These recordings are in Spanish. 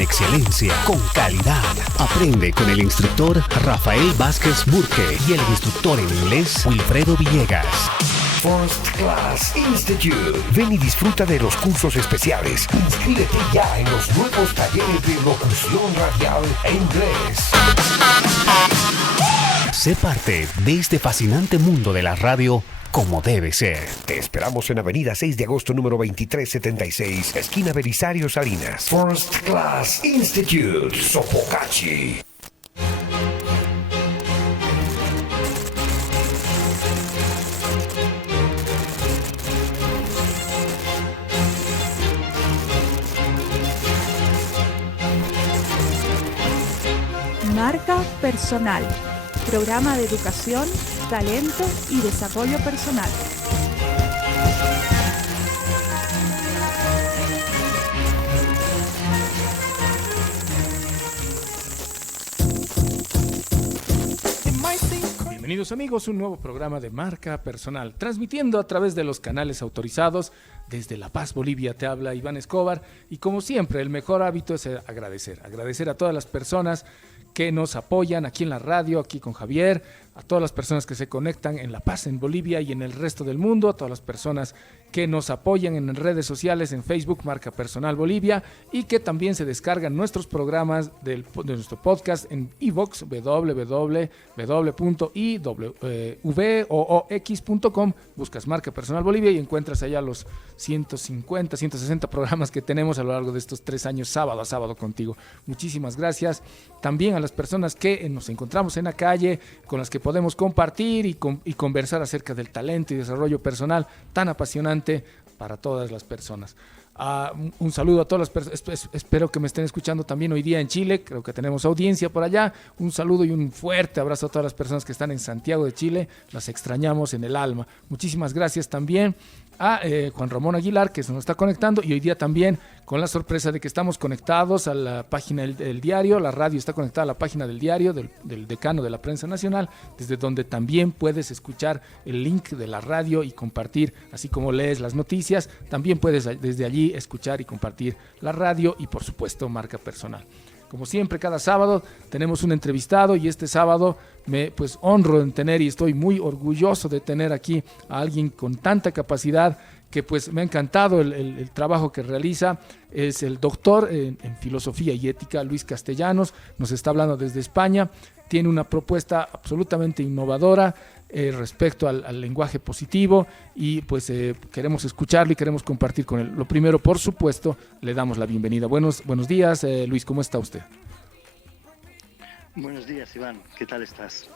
con excelencia, con calidad. Aprende con el instructor Rafael Vázquez Burke y el instructor en inglés Wilfredo Villegas. First Class Institute. Ven y disfruta de los cursos especiales. Inscríbete ya en los nuevos talleres de locución radial e inglés. Sé parte de este fascinante mundo de la radio como debe ser. Te esperamos en Avenida 6 de agosto, número 2376, esquina Belisario Salinas. First Class Institute, Sopocachi. Marca Personal, programa de educación, talento y desarrollo personal. Bienvenidos amigos, un nuevo programa de Marca Personal, transmitiendo a través de los canales autorizados. Desde La Paz, Bolivia, te habla Iván Escobar y como siempre el mejor hábito es agradecer a todas las personas que nos apoyan aquí en la radio, aquí con Javier, a todas las personas que se conectan en La Paz, en Bolivia y en el resto del mundo, a todas las personas que nos apoyan en redes sociales, en Facebook, Marca Personal Bolivia, y que también se descargan nuestros programas de nuestro podcast en iVoox, www.ivoox.com, buscas Marca Personal Bolivia y encuentras allá los 150, 160 programas que tenemos a lo largo de estos 3 años, sábado a sábado contigo. Muchísimas gracias también a las personas que nos encontramos en la calle, con las que podemos compartir y conversar acerca del talento y desarrollo personal tan apasionante para todas las personas. Un saludo a todas las personas, espero que me estén escuchando también hoy día en Chile, creo que tenemos audiencia por allá. Un saludo y un fuerte abrazo a todas las personas que están en Santiago de Chile, las extrañamos en el alma. Muchísimas gracias también a Juan Ramón Aguilar, que se nos está conectando, y hoy día también con la sorpresa de que estamos conectados a la página del diario. La radio está conectada a la página del diario, del decano de la prensa nacional, desde donde también puedes escuchar el link de la radio y compartir, así como lees las noticias, también puedes desde allí escuchar y compartir la radio y por supuesto Marca Personal. Como siempre, cada sábado tenemos un entrevistado y este sábado me honro en tener y estoy muy orgulloso de tener aquí a alguien con tanta capacidad que me ha encantado el trabajo que realiza. Es el doctor en Filosofía y Ética, Luis Castellanos, nos está hablando desde España. Tiene una propuesta absolutamente innovadora respecto al lenguaje positivo y queremos escucharlo y queremos compartir con él. Lo primero, por supuesto, le damos la bienvenida. Buenos días, Luis, ¿cómo está usted? Buenos días, Iván, ¿qué tal estás?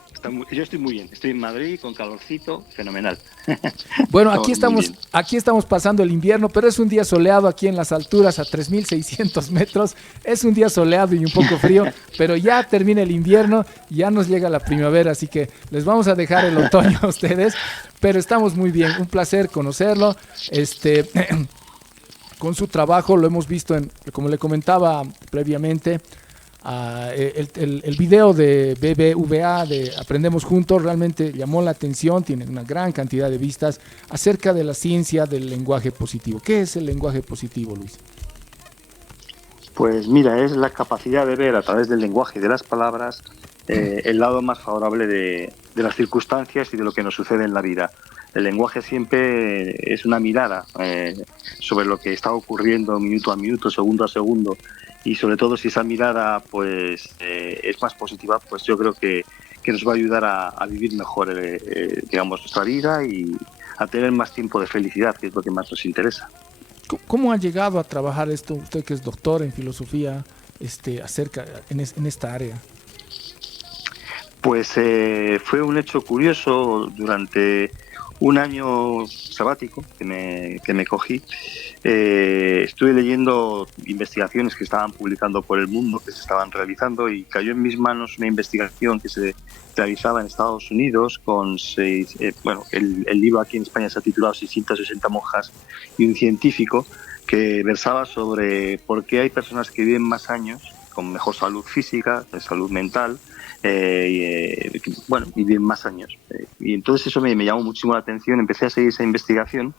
Yo estoy muy bien, estoy en Madrid con calorcito, fenomenal. Bueno, aquí estamos pasando el invierno, pero es un día soleado aquí en las alturas a 3.600 metros. Es un día soleado y un poco frío, pero ya termina el invierno, ya nos llega la primavera, así que les vamos a dejar el otoño a ustedes, pero estamos muy bien, un placer conocerlo. Con su trabajo lo hemos visto, como le comentaba previamente, el video de BBVA de Aprendemos Juntos realmente llamó la atención, tiene una gran cantidad de vistas acerca de la ciencia del lenguaje positivo. ¿Qué es el lenguaje positivo, Luis? Pues mira, es la capacidad de ver a través del lenguaje y de las palabras el lado más favorable de las circunstancias y de lo que nos sucede en la vida. El lenguaje siempre es una mirada sobre lo que está ocurriendo minuto a minuto, segundo a segundo, y sobre todo si esa mirada es más positiva, pues yo creo que nos va a ayudar a vivir mejor nuestra vida y a tener más tiempo de felicidad, que es lo que más nos interesa. ¿Cómo ha llegado a trabajar esto, usted que es doctor en filosofía, en esta área? Pues fue un hecho curioso. Durante un año sabático que me cogí, estuve leyendo investigaciones que estaban publicando por el mundo, que se estaban realizando, y cayó en mis manos una investigación que se realizaba en Estados Unidos con el libro aquí en España se ha titulado 660 monjas y un científico, que versaba sobre por qué hay personas que viven más años con mejor salud física, salud mental, y viven más años. Y entonces eso me llamó muchísimo la atención, empecé a seguir esa investigación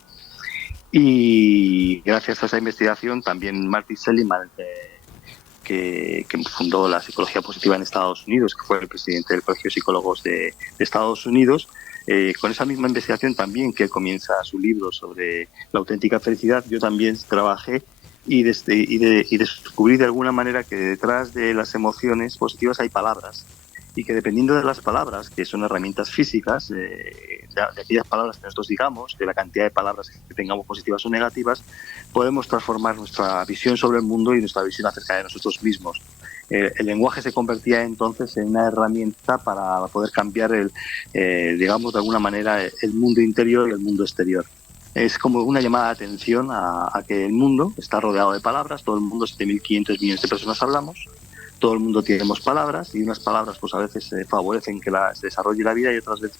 y gracias a esa investigación también Martin Seligman, que fundó la psicología positiva en Estados Unidos, que fue el presidente del Colegio de Psicólogos de Estados Unidos. Con esa misma investigación también que comienza su libro sobre la auténtica felicidad, yo también trabajé y descubrí de alguna manera que detrás de las emociones positivas hay palabras, y que dependiendo de las palabras, que son herramientas físicas, de aquellas palabras que nosotros digamos, de la cantidad de palabras que tengamos positivas o negativas, podemos transformar nuestra visión sobre el mundo y nuestra visión acerca de nosotros mismos. El lenguaje se convertía entonces en una herramienta para poder cambiar digamos de alguna manera, el mundo interior y el mundo exterior. Es como una llamada de atención a que el mundo está rodeado de palabras, todo el mundo, 7.500 millones de personas hablamos, todo el mundo tenemos palabras, y unas palabras pues a veces favorecen que se desarrolle la vida, y otras veces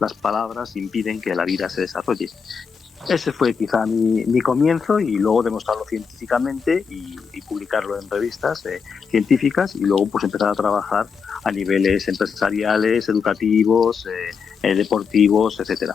las palabras impiden que la vida se desarrolle. Ese fue quizá mi comienzo, y luego demostrarlo científicamente y publicarlo en revistas científicas, y luego pues empezar a trabajar a niveles empresariales, educativos, deportivos, etcétera.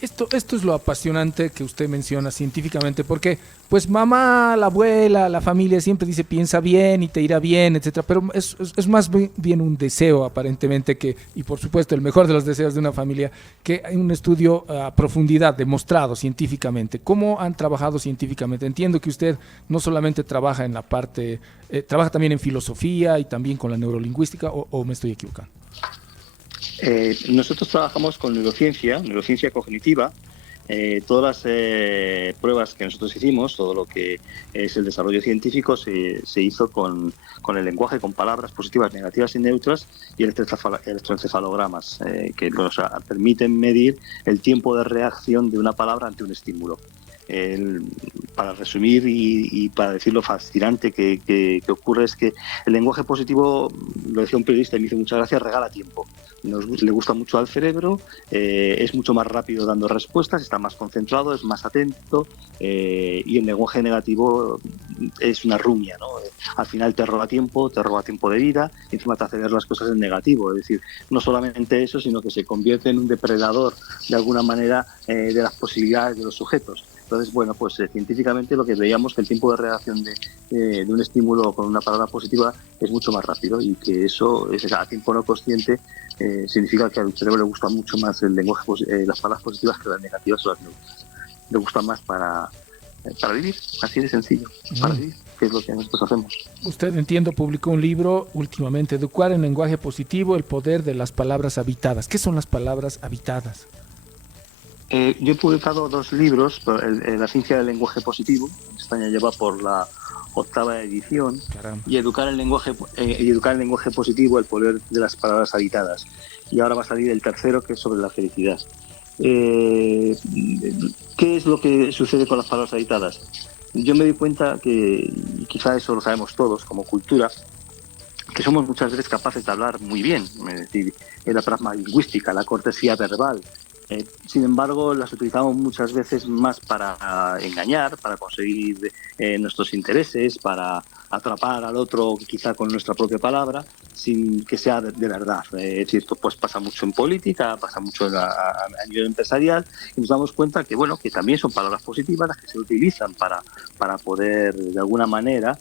Esto es lo apasionante que usted menciona científicamente, porque pues mamá, la abuela, la familia siempre dice piensa bien y te irá bien, etcétera, pero es más bien un deseo aparentemente, y por supuesto el mejor de los deseos de una familia, que hay un estudio a profundidad demostrado científicamente. ¿Cómo han trabajado científicamente? Entiendo que usted no solamente trabaja en la parte, trabaja también en filosofía y también con la neurolingüística, o me estoy equivocando. Nosotros trabajamos con neurociencia cognitiva. Todas las pruebas que nosotros hicimos, todo lo que es el desarrollo científico, se hizo con el lenguaje, con palabras positivas, negativas y neutras, y electroencefalogramas, que nos permiten medir el tiempo de reacción de una palabra ante un estímulo. Para resumir y para decir lo fascinante que ocurre, es que el lenguaje positivo, lo decía un periodista y me hizo mucha gracia, regala tiempo. Le gusta mucho al cerebro, es mucho más rápido dando respuestas, está más concentrado, es más atento, y el lenguaje negativo es una rumia, ¿no? Al final te roba tiempo de vida, y encima te hace ver las cosas en negativo. Es decir, no solamente eso, sino que se convierte en un depredador de alguna manera de las posibilidades de los sujetos. Entonces, bueno, pues científicamente lo que veíamos, que el tiempo de reacción de un estímulo con una palabra positiva es mucho más rápido, y que eso, a tiempo no consciente, significa que al cerebro le gusta mucho más el lenguaje, las palabras positivas, que las negativas o las neutras. Le gusta más para vivir, así de sencillo, para vivir, que es lo que nosotros hacemos. Usted, entiendo, publicó un libro últimamente, Educar en lenguaje positivo, el poder de las palabras habitadas. ¿Qué son las palabras habitadas? Yo he publicado 2 libros, La ciencia del lenguaje positivo, en España lleva por la 8ª edición, Caramba. y Educar en lenguaje positivo, el poder de las palabras habitadas. Y ahora va a salir el tercero, que es sobre la felicidad. ¿Qué es lo que sucede con las palabras habitadas? Yo me di cuenta que, y quizá eso lo sabemos todos como cultura, que somos muchas veces capaces de hablar muy bien, es decir, la pragma lingüística, la cortesía verbal. Sin embargo, las utilizamos muchas veces más para engañar, para conseguir nuestros intereses, para atrapar al otro quizá con nuestra propia palabra, sin que sea de verdad. Es cierto, pues pasa mucho en política, pasa mucho a nivel empresarial, y nos damos cuenta que, bueno, que también son palabras positivas las que se utilizan para poder, de alguna manera,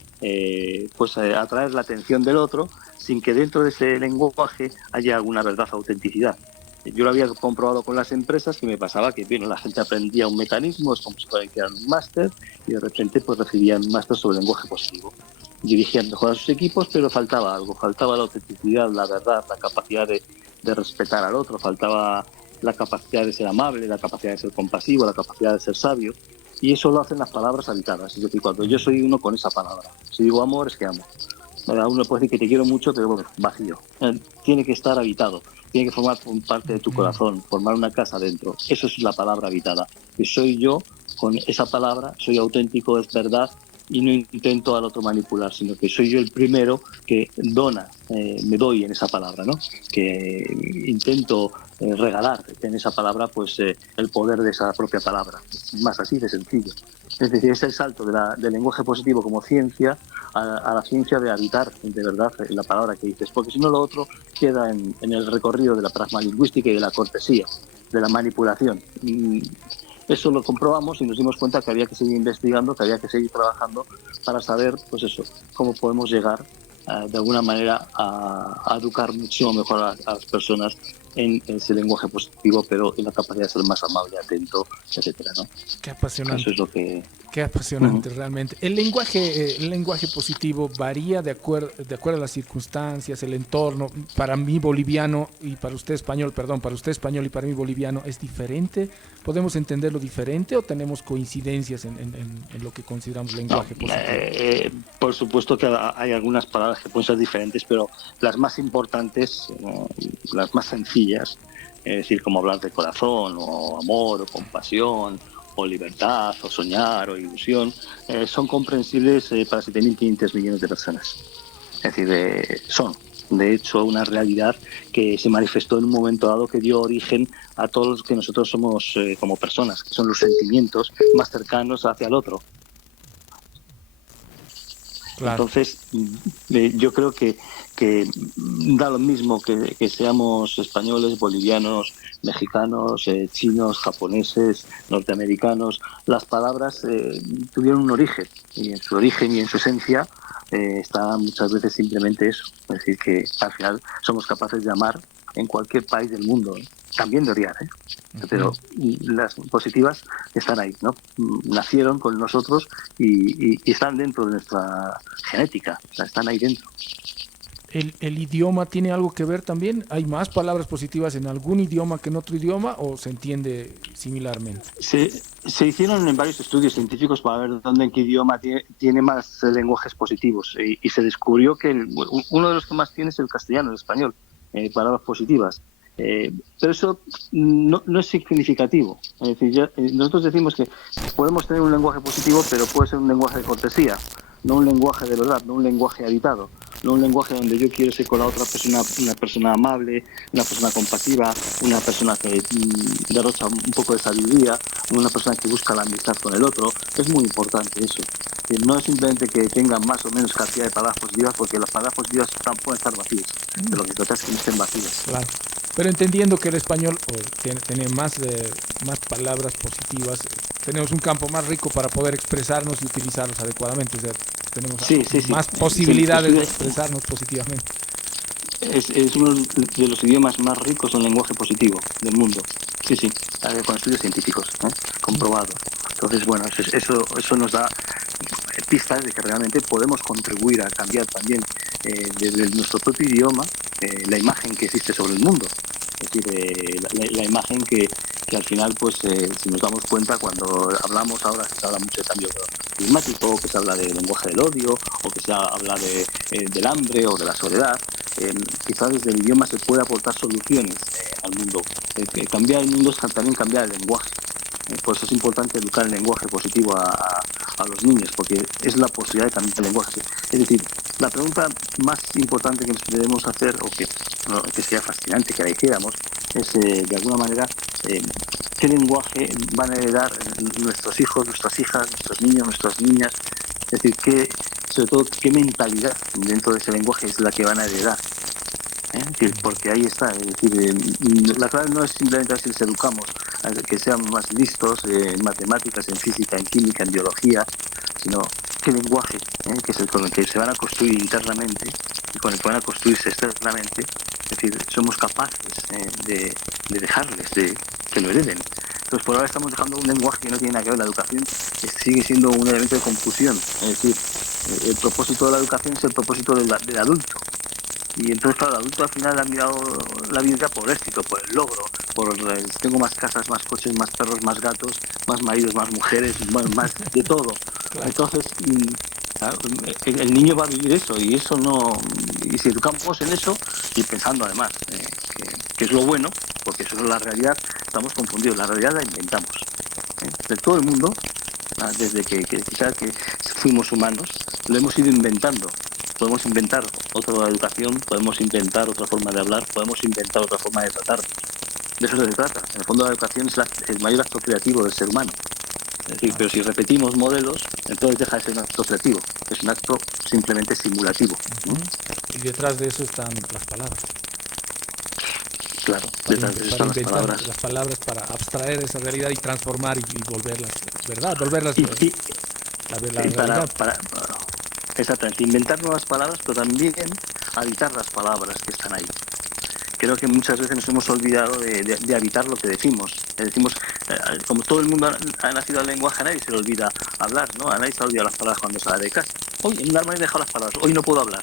atraer la atención del otro, sin que dentro de ese lenguaje haya alguna verdad o autenticidad. Yo lo había comprobado con las empresas, que me pasaba que, bueno, la gente aprendía un mecanismo, es como si fuera que era un máster, y de repente pues recibían un máster sobre lenguaje positivo. Dirigían mejor a sus equipos, pero faltaba algo, faltaba la autenticidad, la verdad, la capacidad de respetar al otro, faltaba la capacidad de ser amable, la capacidad de ser compasivo, la capacidad de ser sabio, y eso lo hacen las palabras habitadas. Es decir, cuando yo soy uno con esa palabra, si digo amor, es que amo. Uno puede decir que te quiero mucho, pero bueno, vacío. Tiene que estar habitado, tiene que formar parte de tu corazón, formar una casa dentro. Eso es la palabra habitada. Que soy yo con esa palabra, soy auténtico, es verdad, y no intento al otro manipular, sino que soy yo el primero que dona, me doy en esa palabra, ¿no? Que intento regalar en esa palabra pues el poder de esa propia palabra. Más así de sencillo. Es decir, es el salto del lenguaje positivo como ciencia a la ciencia de habitar de verdad la palabra que dices, porque si no lo otro queda en el recorrido de la pragma lingüística y de la cortesía, de la manipulación. eso lo comprobamos y nos dimos cuenta que había que seguir investigando, que había que seguir trabajando para saber, pues eso, cómo podemos llegar de alguna manera a educar mucho mejor a las personas en ese lenguaje positivo, pero en la capacidad de ser más amable, atento, etcétera, ¿no? Qué apasionante. Eso es lo que... Qué apasionante, realmente. El lenguaje positivo varía de acuerdo a las circunstancias, el entorno. Para mí boliviano y para usted español, y para mí boliviano, ¿es diferente? ¿Podemos entenderlo diferente o tenemos coincidencias en lo que consideramos lenguaje positivo? Por supuesto que hay algunas palabras que pueden ser diferentes, pero las más importantes, las más sencillas, es decir, como hablar de corazón, o amor, o compasión, o libertad, o soñar, o ilusión, son comprensibles para 7.500 millones de personas. Es decir, son, de hecho, una realidad que se manifestó en un momento dado que dio origen a todos los que nosotros somos como personas, que son los sentimientos más cercanos hacia el otro. Claro. Entonces, yo creo que da lo mismo que seamos españoles, bolivianos, mexicanos, chinos, japoneses, norteamericanos. Las palabras tuvieron un origen, y en su origen y en su esencia está muchas veces simplemente eso. Es decir, que al final somos capaces de amar en cualquier país del mundo, también de odiar, pero las positivas están ahí, ¿no? Nacieron con nosotros y están dentro de nuestra genética, o sea, están ahí dentro. ¿El idioma tiene algo que ver también? ¿Hay más palabras positivas en algún idioma que en otro idioma o se entiende similarmente? Se hicieron en varios estudios científicos para ver en qué idioma tiene más lenguajes positivos y se descubrió que uno de los que más tiene es el castellano, el español, palabras positivas. Pero eso no es significativo. Es decir, nosotros decimos que podemos tener un lenguaje positivo, pero puede ser un lenguaje de cortesía, no un lenguaje de verdad, no un lenguaje habitado, no un lenguaje donde yo quiero ser con la otra persona una persona amable, una persona compasiva, una persona que derrocha un poco de sabiduría, una persona que busca la amistad con el otro. Es muy importante eso. No es simplemente que tengan más o menos cantidad de palabras positivas, porque las palabras positivas pueden estar vacías, pero lo que trata es que no estén vacías. Claro. Pero entendiendo que el español tiene más palabras positivas, tenemos un campo más rico para poder expresarnos y utilizarlos adecuadamente. O sea, tenemos más posibilidades de expresarnos positivamente. Es uno de los idiomas más ricos en lenguaje positivo del mundo. Sí, con estudios científicos, comprobado. Entonces, bueno, eso nos da pistas de que realmente podemos contribuir a cambiar también desde nuestro propio idioma la imagen que existe sobre el mundo. Es decir, la imagen que al final, pues, si nos damos cuenta, cuando hablamos ahora, se habla mucho de cambio climático, o que se habla del lenguaje del odio, o que se habla del hambre o de la soledad, quizás desde el idioma se puede aportar soluciones al mundo. Cambiar el mundo es también cambiar el lenguaje. Por eso es importante educar el lenguaje positivo a los niños, porque es la posibilidad de cambiar el lenguaje. Es decir, la pregunta más importante que nos debemos hacer, o que sería fascinante que la hiciéramos, es de alguna manera qué lenguaje van a heredar nuestros hijos, nuestras hijas, nuestros niños, nuestras niñas. Es decir, sobre todo qué mentalidad dentro de ese lenguaje es la que van a heredar. Porque ahí está. Es decir, la clave no es simplemente si les educamos que sean más listos en matemáticas, en física, en química, en biología, sino qué lenguaje, que es el con el que se van a construir internamente y con el que van a construirse externamente. Es decir, somos capaces de dejarles que lo hereden. Entonces, por ahora estamos dejando un lenguaje que no tiene nada que ver. La educación sigue siendo un elemento de confusión. Es decir, el propósito de la educación es el propósito del adulto. Y entonces, claro, el adulto al final ha mirado la vida por éxito, por el logro, tengo más casas, más coches, más perros, más gatos, más maridos, más mujeres, más de todo. Entonces, claro, el niño va a vivir eso, y si educamos en eso, y pensando además que es lo bueno, porque eso es la realidad, estamos confundidos. La realidad la inventamos. De todo el mundo, desde que quizás que fuimos humanos, lo hemos ido inventando. Podemos inventar otra educación, podemos inventar otra forma de hablar, podemos inventar otra forma de tratar. De eso se trata. En el fondo, la educación es el mayor acto creativo del ser humano. Es decir, pero si repetimos modelos, entonces deja de ser un acto creativo. Es un acto simplemente simulativo. Y detrás de eso están las palabras. Claro, detrás de eso están las inventar palabras. las palabras para abstraer esa realidad y transformar y volverlas, ¿verdad? Volverlas Y, la y realidad. exactamente, inventar nuevas palabras, pero también habitar las palabras que están ahí. Creo que muchas veces nos hemos olvidado de habitar lo que decimos. Decimos, como todo el mundo ha nacido al lenguaje, a nadie se le olvida hablar, ¿no? A nadie se le olvida las palabras cuando sale de casa. Hoy en un armario he dejado las palabras, hoy no puedo hablar.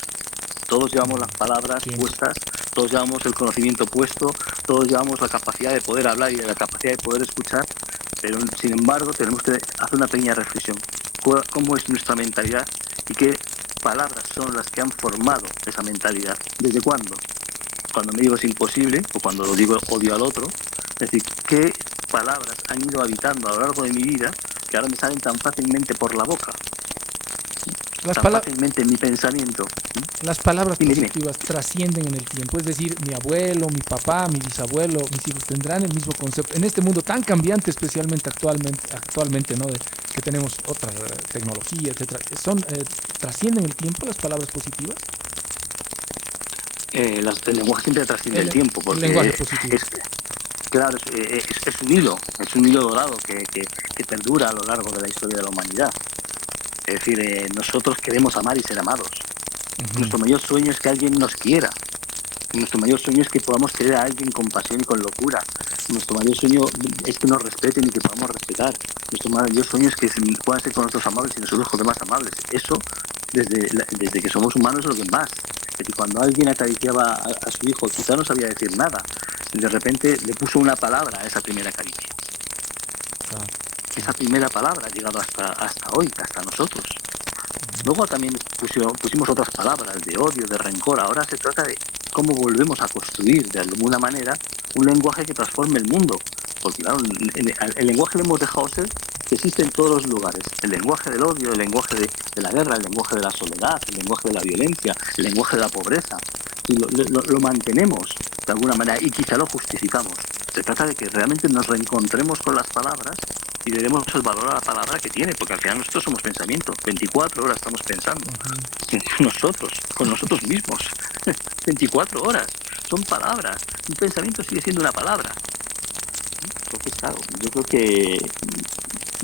Todos llevamos las palabras puestas, todos llevamos el conocimiento puesto, todos llevamos la capacidad de poder hablar y la capacidad de poder escuchar, pero sin embargo tenemos que hacer una pequeña reflexión. ¿Cómo es nuestra mentalidad y qué palabras son las que han formado esa mentalidad? ¿Desde cuándo? Cuando me digo es imposible o cuando lo digo odio al otro. Es decir, qué palabras han ido habitando a lo largo de mi vida que ahora me salen tan fácilmente por la boca, tan fácilmente en mi pensamiento. Las palabras Dime. positivas trascienden en el tiempo, es decir, mi abuelo, mi papá, mi bisabuelo, mis hijos tendrán el mismo concepto. En este mundo tan cambiante, especialmente actualmente, ¿no? Que tenemos otra tecnología, etcétera, ¿trascienden el tiempo las palabras positivas? El lenguaje siempre trasciende el tiempo, porque el lenguaje positivo. Claro, es un hilo dorado que perdura a lo largo de la historia de la humanidad. Es decir, nosotros queremos amar y ser amados. Uh-huh. Nuestro mayor sueño es que alguien nos quiera. Nuestro mayor sueño es que podamos querer a alguien con pasión y con locura. Nuestro mayor sueño es que nos respeten y que podamos respetar. Nuestro mayor sueño es que puedan ser con nosotros amables y nosotros con los demás amables. Eso, desde que somos humanos, es lo que más. Es decir, cuando alguien acariciaba a su hijo, quizá no sabía decir nada, y de repente le puso una palabra a esa primera caricia. Esa primera palabra ha llegado hasta hoy, hasta nosotros. Luego también pusimos otras palabras de odio, de rencor. Ahora se trata de cómo volvemos a construir de alguna manera un lenguaje que transforme el mundo. Porque claro, el lenguaje le hemos dejado ser que existe en todos los lugares. El lenguaje del odio, el lenguaje de la guerra, el lenguaje de la soledad, el lenguaje de la violencia, el lenguaje de la pobreza. Y lo mantenemos de alguna manera y quizá lo justificamos. Se trata de que realmente nos reencontremos con las palabras y le demos el valor a la palabra que tiene, porque al final nosotros somos pensamiento. 24 horas estamos pensando. Nosotros, con nosotros mismos. 24 horas. Son palabras. Un pensamiento sigue siendo una palabra. Entonces, claro, yo creo que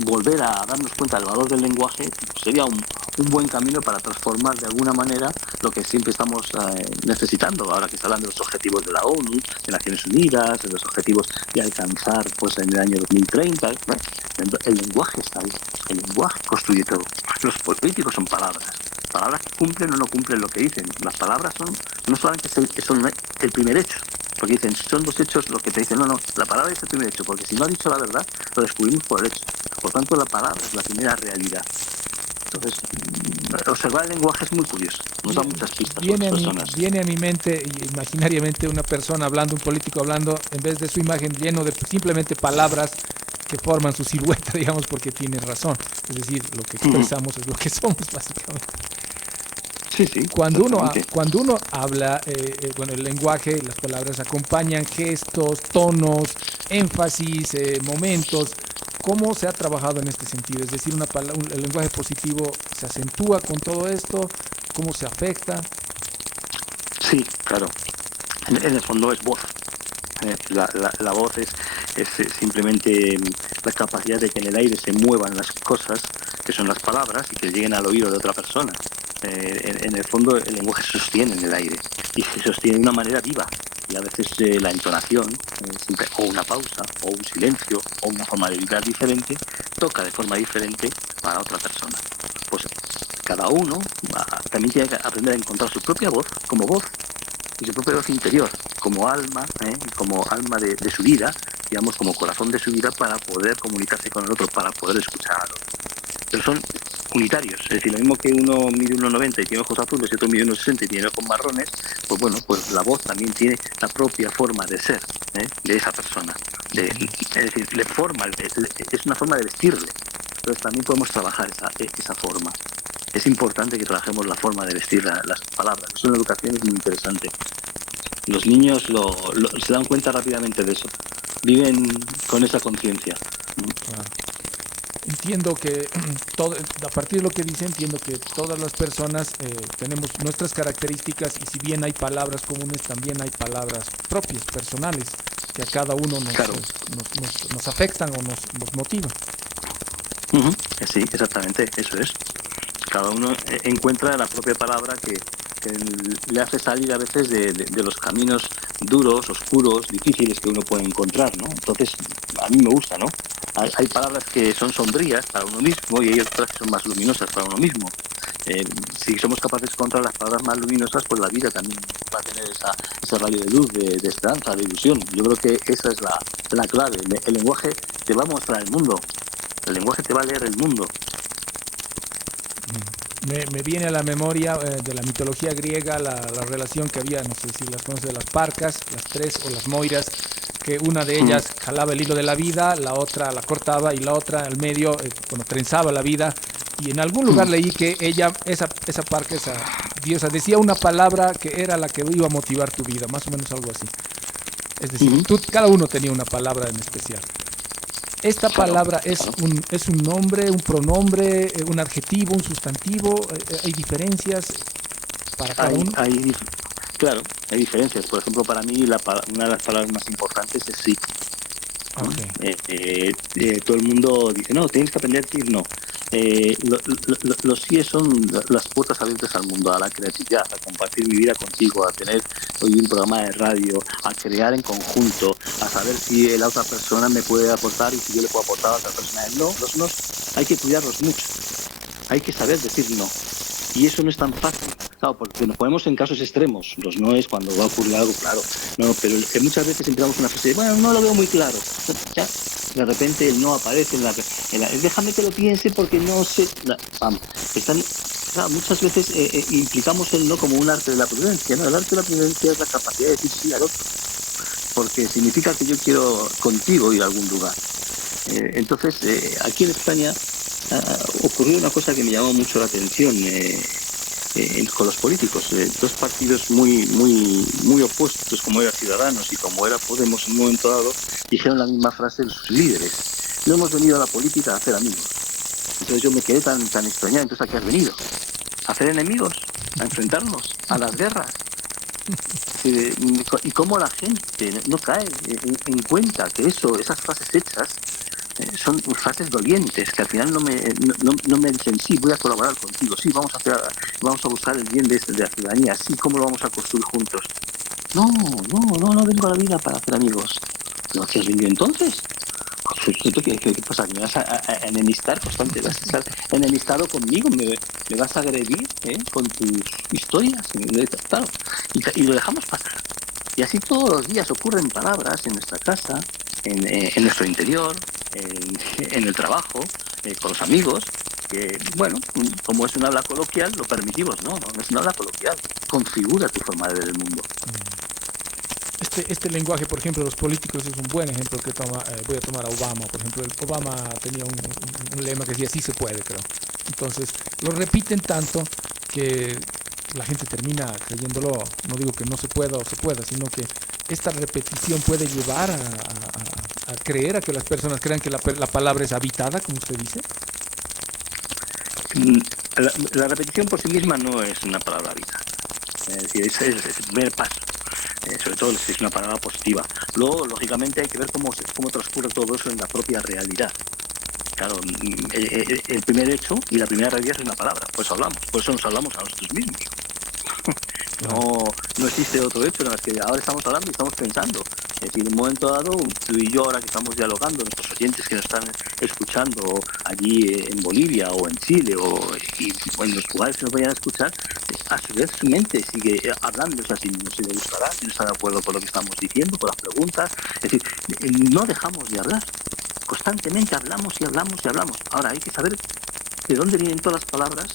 volver a darnos cuenta del valor del lenguaje sería un buen camino para transformar de alguna manera lo que siempre estamos necesitando, ahora que se hablan de los objetivos de la ONU, de Naciones Unidas, de los objetivos de alcanzar pues en el año 2030. El lenguaje está ahí, el lenguaje construye todo. Los políticos son palabras que cumplen o no cumplen lo que dicen. Las palabras no solamente son el primer hecho, porque dicen, son los hechos lo que te dicen. No, la palabra es el primer hecho, porque si no ha dicho la verdad, lo descubrimos por el hecho. Por tanto, la palabra es la primera realidad. Entonces, observar el lenguaje es muy curioso, nos da muchas pistas. Viene a mi mente imaginariamente una persona hablando, un político hablando, en vez de su imagen lleno de simplemente palabras que forman su silueta, digamos, porque tiene razón. Es decir, lo que expresamos es lo que somos, básicamente. Sí. Cuando uno habla, el lenguaje, las palabras acompañan gestos, tonos, énfasis, momentos. ¿Cómo se ha trabajado en este sentido? Es decir, el lenguaje positivo se acentúa con todo esto, ¿cómo se afecta? Sí, claro. En el fondo es voz. La voz es simplemente la capacidad de que en el aire se muevan las cosas, que son las palabras, y que lleguen al oído de otra persona. En el fondo el lenguaje se sostiene en el aire y se sostiene de una manera viva. Y a veces la entonación, o una pausa, o un silencio, o una forma de vibrar diferente, toca de forma diferente para otra persona. Pues cada uno también tiene que aprender a encontrar su propia voz como voz, y su propia voz interior, como alma de su vida, digamos, como corazón de su vida, para poder comunicarse con el otro, para poder escuchar al otro. Pero son unitarios, es decir, lo mismo que uno mide 1,90 y tiene ojos azules y otro mide 1,60 y tiene ojos marrones, pues la voz también tiene la propia forma de ser de esa persona. Es decir, es una forma de vestirle. Entonces también podemos trabajar esa forma. Es importante que trabajemos la forma de vestir las palabras. Es una educación muy interesante. Los niños se dan cuenta rápidamente de eso. Viven con esa conciencia. Claro. entiendo que a partir de lo que dice, entiendo que todas las personas tenemos nuestras características y si bien hay palabras comunes, también hay palabras propias, personales, que a cada uno nos afectan o nos motivan. Sí, exactamente, eso es. Cada uno encuentra la propia palabra que le hace salir a veces de los caminos duros, oscuros, difíciles que uno puede encontrar, ¿no? Entonces, a mí me gusta, ¿no? Hay palabras que son sombrías para uno mismo y hay otras que son más luminosas para uno mismo. Si somos capaces de encontrar las palabras más luminosas, pues la vida también va a tener ese rayo de luz, de esperanza, de ilusión. Yo creo que esa es la clave. El lenguaje te va a mostrar el mundo. El lenguaje te va a leer el mundo. Me viene a la memoria de la mitología griega la relación que había, no sé si las conoces, de las parcas, las tres o las moiras, que una de ellas jalaba el hilo de la vida, la otra la cortaba y la otra al medio, trenzaba la vida. Y en algún lugar leí que ella, esa parca, esa diosa, decía una palabra que era la que iba a motivar tu vida, más o menos algo así. Es decir, cada uno tenía una palabra en especial. Esta palabra es un nombre, un pronombre, un adjetivo, un sustantivo. ¿Hay diferencias para cada uno? Claro, hay diferencias. Por ejemplo, para mí una de las palabras más importantes es sí. Okay. Todo el mundo dice, no, tienes que aprender a decir no. Los síes son las puertas abiertas al mundo, a la creatividad, a compartir mi vida contigo, a tener hoy un programa de radio, a crear en conjunto, a saber si la otra persona me puede aportar y si yo le puedo aportar a otra persona. No, los no hay que cuidarlos mucho, hay que saber decir no. Y eso no es tan fácil, claro, porque nos ponemos en casos extremos. Los no es cuando va a ocurrir algo, claro. No, pero muchas veces entramos en una frase de, bueno, no lo veo muy claro. Ya, de repente el no aparece en la déjame que lo piense porque no sé. Muchas veces implicamos el no como un arte de la prudencia, ¿no? El arte de la prudencia es la capacidad de decir sí al otro, porque significa que yo quiero contigo ir a algún lugar. Entonces, aquí en España ocurrió una cosa que me llamó mucho la atención con los políticos. Dos partidos muy opuestos, como era Ciudadanos y como era Podemos, en un momento dado, dijeron la misma frase de sus líderes: no hemos venido a la política a hacer amigos. Entonces yo me quedé tan extrañado. Entonces, ¿a qué has venido? ¿A hacer enemigos? ¿A enfrentarnos? ¿A las guerras? Y cómo la gente no cae en cuenta que esas frases hechas son frases dolientes, que al final no me dicen, sí, voy a colaborar contigo, sí, vamos a buscar el bien de la ciudadanía, sí, ¿cómo lo vamos a construir juntos? No vengo a la vida para hacer amigos. ¿No has venido entonces? ¿Qué pasa? ¿Me vas a enemistar constante? ¿Vas a estar enemistado conmigo? ¿Me vas a agredir con tus historias? Claro. Y lo dejamos pasar. Y así todos los días ocurren palabras en nuestra casa, en nuestro interior, en el trabajo, con los amigos, que, bueno, como es un habla coloquial, lo permitimos. No es un habla coloquial. Configura tu forma de ver el mundo. Este lenguaje, por ejemplo, los políticos es un buen ejemplo que voy a tomar a Obama. Por ejemplo, Obama tenía un lema que decía, sí se puede, creo. Entonces, lo repiten tanto que la gente termina creyéndolo. No digo que no se pueda o se pueda, sino que esta repetición puede llevar a creer, a que las personas crean que la palabra es habitada, como usted dice. La repetición por sí misma no es una palabra habitada. Es decir, ese es el primer paso. Sobre todo si es una palabra positiva. Luego, lógicamente, hay que ver cómo transcurre todo eso en la propia realidad. Claro, el primer hecho y la primera realidad es una palabra, por eso nos hablamos a nosotros mismos. No existe otro hecho en el que ahora estamos hablando y estamos pensando. Es decir, en un momento dado, tú y yo ahora que estamos dialogando, nuestros oyentes que nos están escuchando allí en Bolivia o en Chile o en los lugares que nos vayan a escuchar, a su vez su mente sigue hablando, o sea, si le gustará, si no está de acuerdo con lo que estamos diciendo, con las preguntas. Es decir, no dejamos de hablar. Constantemente hablamos y hablamos y hablamos. Ahora hay que saber de dónde vienen todas las palabras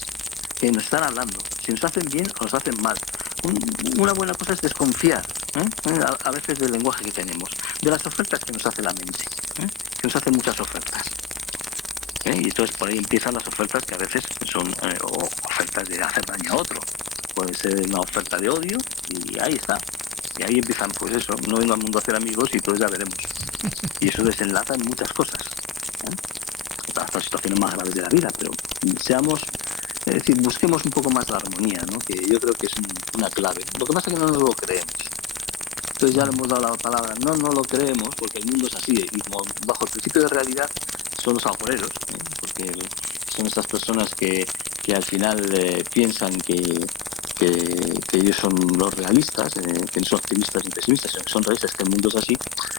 que nos están hablando. Si nos hacen bien o nos hacen mal. Una buena cosa es desconfiar a veces del lenguaje que tenemos, de las ofertas que nos hace la mente, que nos hacen muchas ofertas. Y entonces por ahí empiezan las ofertas que a veces son ofertas de hacer daño a otro. Puede ser una oferta de odio y ahí está. Y ahí empiezan, pues eso, no vengo al mundo a hacer amigos y entonces ya veremos. Y eso desenlaza en muchas cosas. hasta situaciones más graves de la vida, pero es decir, busquemos un poco más la armonía, ¿no? Que yo creo que es una clave. Lo que pasa es que no nos lo creemos. Entonces ya le hemos dado la palabra, no lo creemos, porque el mundo es así, y como bajo el principio de realidad son los agoreros, ¿eh? Porque son estas personas que al final piensan que ellos son los realistas, que no son optimistas ni pesimistas, sino que son realistas, que el mundo es así,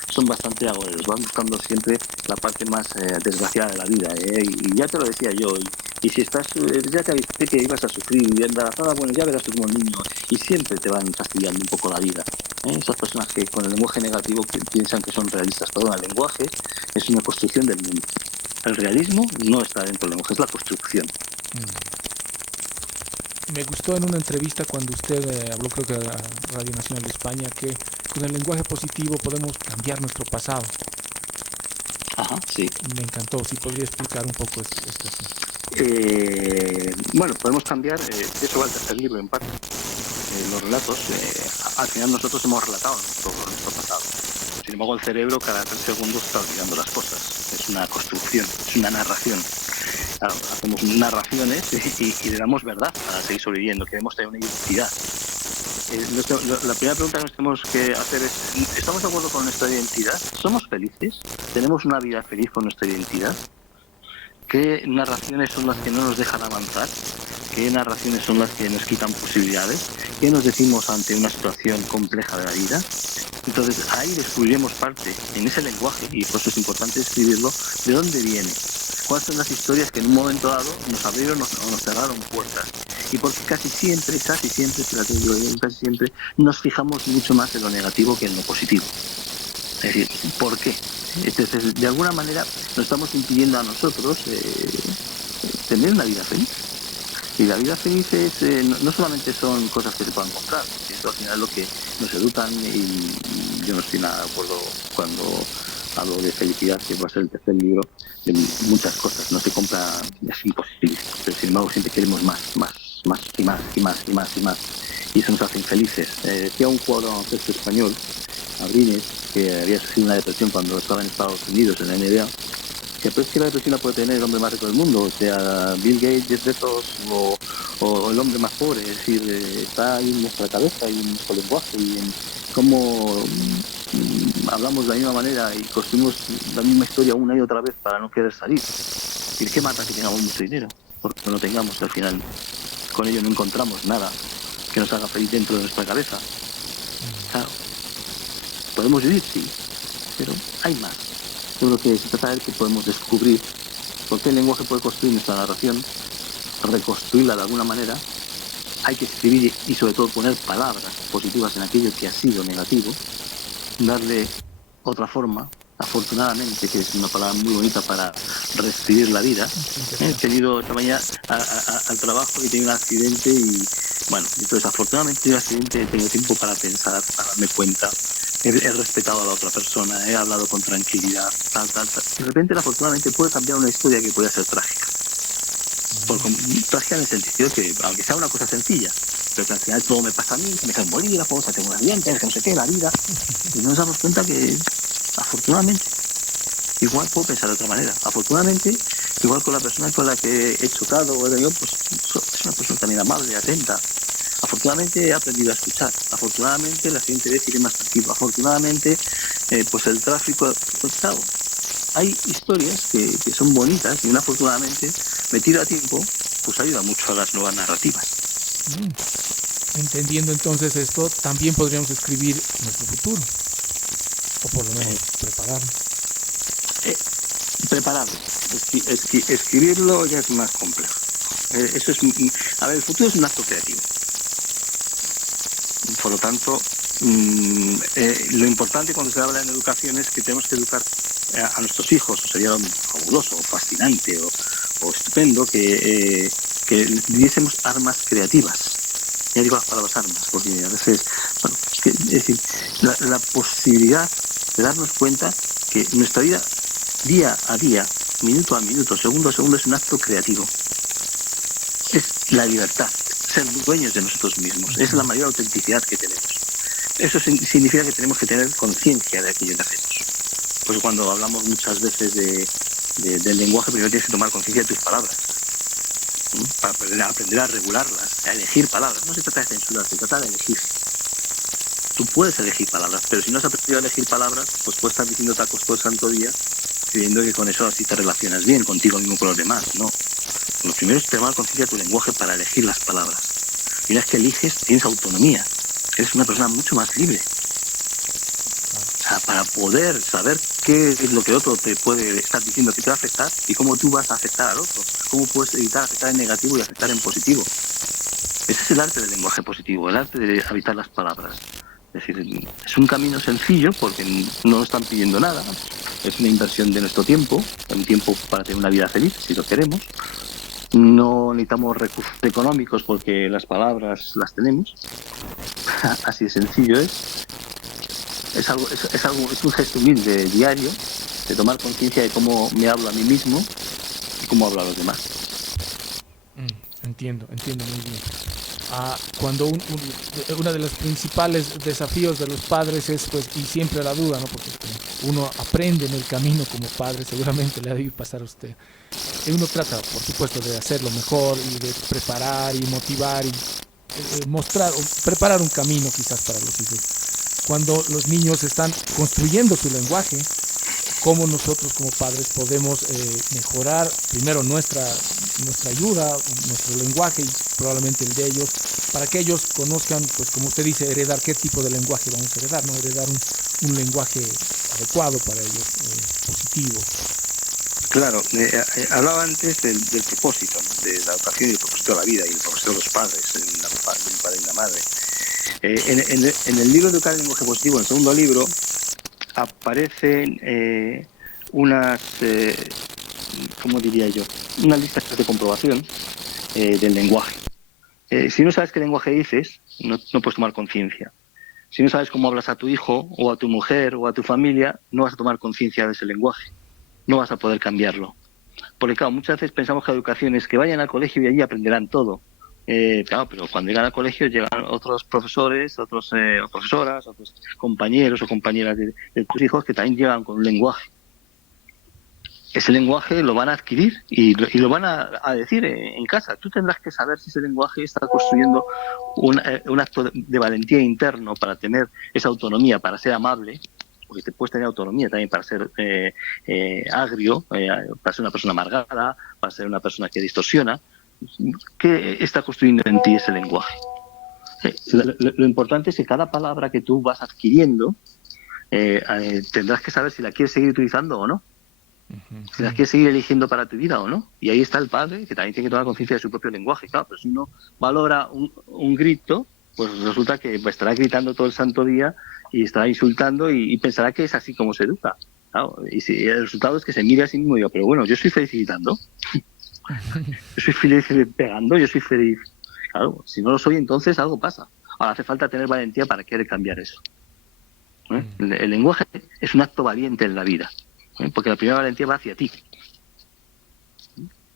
son bastante agoreros, van buscando siempre la parte más desgraciada de la vida, y ya te lo decía yo, y si estás, ya te avisé que ibas a sufrir y embarazada, bueno, ya verás tú como el niño, y siempre te van fastidiando un poco la vida. Esas personas que con el lenguaje negativo piensan que son realistas, todo el lenguaje es una construcción del mundo. El realismo no está dentro del lenguaje, es la construcción. Me gustó en una entrevista cuando usted habló, creo que a la Radio Nacional de España, que con el lenguaje positivo podemos cambiar nuestro pasado. Ajá, sí. Me encantó, si podría explicar un poco esto. Bueno, podemos cambiar, eso va al tercer libro en parte. Los relatos, al final nosotros hemos relatado nuestro pasado. Sin embargo, el cerebro cada 3 segundos está olvidando las cosas. Es una construcción, es una narración. Claro, hacemos narraciones y le damos verdad para seguir sobreviviendo. Queremos tener una identidad. La primera pregunta que nos tenemos que hacer es, ¿estamos de acuerdo con nuestra identidad? ¿Somos felices? ¿Tenemos una vida feliz con nuestra identidad? ¿Qué narraciones son las que no nos dejan avanzar? ¿Qué narraciones son las que nos quitan posibilidades? ¿Qué nos decimos ante una situación compleja de la vida? Entonces ahí descubriremos parte en ese lenguaje, y por eso es importante escribirlo, de dónde viene, cuáles son las historias que en un momento dado nos abrieron o nos cerraron puertas. Y porque casi siempre, nos fijamos mucho más en lo negativo que en lo positivo. Es decir, ¿por qué? Entonces, de alguna manera nos estamos impidiendo a nosotros tener una vida feliz. Y la vida feliz es, no solamente son cosas que se puedan comprar, esto al final es lo que nos educan, y yo no estoy nada de acuerdo cuando hablo de felicidad, que va a ser el tercer libro, de muchas cosas. No se compra, es imposible, pero sin embargo siempre queremos más y más. Y eso nos hace infelices. Decía un jugador baloncesto español, Abrines, que había sufrido una depresión cuando estaba en Estados Unidos, en la NBA, que pues que la depresión la puede tener el hombre más rico del mundo, o sea, Bill Gates, Jeff Bezos o el hombre más pobre. Es decir, está ahí en nuestra cabeza y en nuestro lenguaje y en cómo hablamos de la misma manera y construimos la misma historia una y otra vez para no querer salir. ¿Y qué mata que tengamos mucho dinero? Porque no tengamos, al final con ello no encontramos nada que nos haga feliz dentro de nuestra cabeza. Claro, podemos vivir, sí, pero hay más. Yo creo que se trata de que podemos descubrir por qué el lenguaje puede construir nuestra narración, reconstruirla de alguna manera. Hay que escribir y sobre todo poner palabras positivas en aquello que ha sido negativo, darle otra forma, afortunadamente, que es una palabra muy bonita para reescribir la vida. He tenido esta mañana al trabajo y he tenido un accidente y bueno, entonces afortunadamente he tenido un accidente, he tenido tiempo para pensar, para darme cuenta. He respetado a la otra persona, he hablado con tranquilidad, tal. De repente, afortunadamente, puede cambiar una historia que puede ser trágica. Trágica en el sentido que, aunque sea una cosa sencilla, pero que al final todo me pasa a mí, que me cae un bolígrafo, que tengo unas dientes, que no sé qué, la vida. Y no nos damos cuenta que, afortunadamente, igual puedo pensar de otra manera. Afortunadamente, igual con la persona con la que he chocado, pues es una persona también amable, atenta. Afortunadamente he aprendido a escuchar. Afortunadamente la siguiente vez iré más tranquilo. Afortunadamente, pues el tráfico, pues claro, hay historias que son bonitas y afortunadamente, metido a tiempo, pues ayuda mucho a las nuevas narrativas. Entendiendo entonces esto, también podríamos escribir nuestro futuro, o por lo menos prepararlo. Prepararlo. Escribirlo ya es más complejo. Eso es, a ver, el futuro es un acto creativo. Por lo tanto, lo importante cuando se habla en educación es que tenemos que educar a nuestros hijos. Sería fabuloso, o fascinante, o estupendo que diésemos armas creativas. Ya digo las palabras armas, porque a veces, bueno, es decir, la posibilidad de darnos cuenta que nuestra vida, día a día, minuto a minuto, segundo a segundo, es un acto creativo. Es la libertad, ser dueños de nosotros mismos. Es la mayor autenticidad que tenemos. Eso significa que tenemos que tener conciencia de aquello que hacemos. Pues cuando hablamos muchas veces del lenguaje, primero tienes que tomar conciencia de tus palabras, para aprender a regularlas, a elegir palabras. No se trata de censurar, se trata de elegir. Tú puedes elegir palabras, pero si no has aprendido a elegir palabras, pues puedes estar diciendo tacos todo el santo día, creyendo que con eso así te relacionas bien contigo mismo con los demás. No. Lo primero es tomar conciencia de tu lenguaje para elegir las palabras. Y una vez que eliges, tienes autonomía. Eres una persona mucho más libre. O sea, para poder saber qué es lo que el otro te puede estar diciendo que te va a afectar y cómo tú vas a afectar al otro. Cómo puedes evitar afectar en negativo y afectar en positivo. Ese es el arte del lenguaje positivo, el arte de habitar las palabras. Es decir, es un camino sencillo porque no están pidiendo nada. Es una inversión de nuestro tiempo, un tiempo para tener una vida feliz, si lo queremos. No necesitamos recursos económicos porque las palabras las tenemos. Así de sencillo es. Es un gesto humilde diario de tomar conciencia de cómo me hablo a mí mismo y cómo hablo a los demás. Entiendo muy bien. Cuando uno de los principales desafíos de los padres es, pues, y siempre la duda, ¿no? Porque uno aprende en el camino como padre, seguramente le ha de pasar a usted. Y uno trata, por supuesto, de hacerlo mejor y de preparar y motivar y mostrar, o preparar un camino quizás para los hijos. Cuando los niños están construyendo su lenguaje, cómo nosotros como padres podemos mejorar primero nuestra ayuda, nuestro lenguaje y probablemente el de ellos, para que ellos conozcan, pues como usted dice, heredar qué tipo de lenguaje vamos a heredar, ¿no? Heredar un lenguaje adecuado para ellos, positivo. Claro, hablaba antes del propósito, ¿no? De la educación y el propósito de la vida y el propósito de los padres, el padre y la madre. En el libro Educar el lenguaje positivo, en el segundo libro, aparecen unas, ¿cómo diría yo? Unas listas de comprobación del lenguaje. Si no sabes qué lenguaje dices, no puedes tomar conciencia. Si no sabes cómo hablas a tu hijo, o a tu mujer, o a tu familia, no vas a tomar conciencia de ese lenguaje. No vas a poder cambiarlo. Porque claro, muchas veces pensamos que la educación es que vayan al colegio y allí aprenderán todo. Claro, pero cuando llegan al colegio llegan otros profesores, o profesoras, otros compañeros o compañeras de tus hijos que también llegan con un lenguaje. Ese lenguaje lo van a adquirir y lo van a decir en casa. Tú tendrás que saber si ese lenguaje está construyendo un acto de valentía interno para tener esa autonomía, para ser amable, porque te puedes tener autonomía también para ser agrio, para ser una persona amargada, para ser una persona que distorsiona. ¿Qué está construyendo en ti ese lenguaje? Lo importante es que cada palabra que tú vas adquiriendo tendrás que saber si la quieres seguir utilizando o no. Si la quieres seguir eligiendo para tu vida o no. Y ahí está el padre, que también tiene que tomar conciencia de su propio lenguaje. Claro, pero si uno valora un grito, pues resulta que estará gritando todo el santo día y estará insultando y pensará que es así como se educa. Claro, y si el resultado es que se mire a sí mismo y diga, pero bueno, yo soy feliz gritando. Yo soy feliz pegando, yo soy feliz. Claro, si no lo soy, entonces algo pasa. Ahora hace falta tener valentía para querer cambiar eso. El lenguaje es un acto valiente en la vida, porque la primera valentía va hacia ti.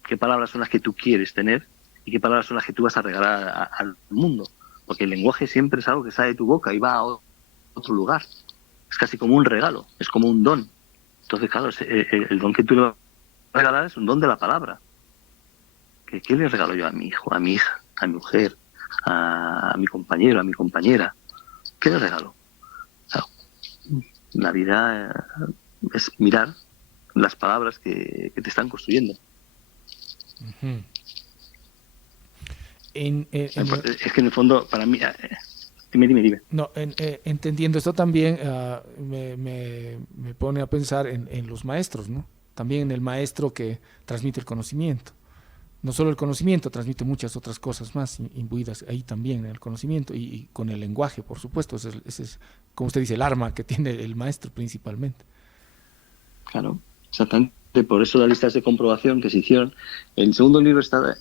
¿Qué palabras son las que tú quieres tener y qué palabras son las que tú vas a regalar al mundo? Porque el lenguaje siempre es algo que sale de tu boca y va a otro lugar. Es casi como un regalo, es como un don. Entonces, claro, el don que tú le vas a regalar es un don de la palabra. ¿Qué le regalo yo a mi hijo, a mi hija, a mi mujer, a mi compañero, a mi compañera? ¿Qué le regalo? Claro, la vida es mirar las palabras que te están construyendo. Es que en el fondo, para mí... Dime. No, entendiendo esto también me pone a pensar en los maestros, ¿no? También en el maestro que transmite el conocimiento. No solo el conocimiento, transmite muchas otras cosas más imbuidas ahí también en el conocimiento y con el lenguaje, por supuesto. Ese es, como usted dice, el arma que tiene el maestro principalmente. Claro, exactamente. Por eso las listas de comprobación que se hicieron. El segundo libro está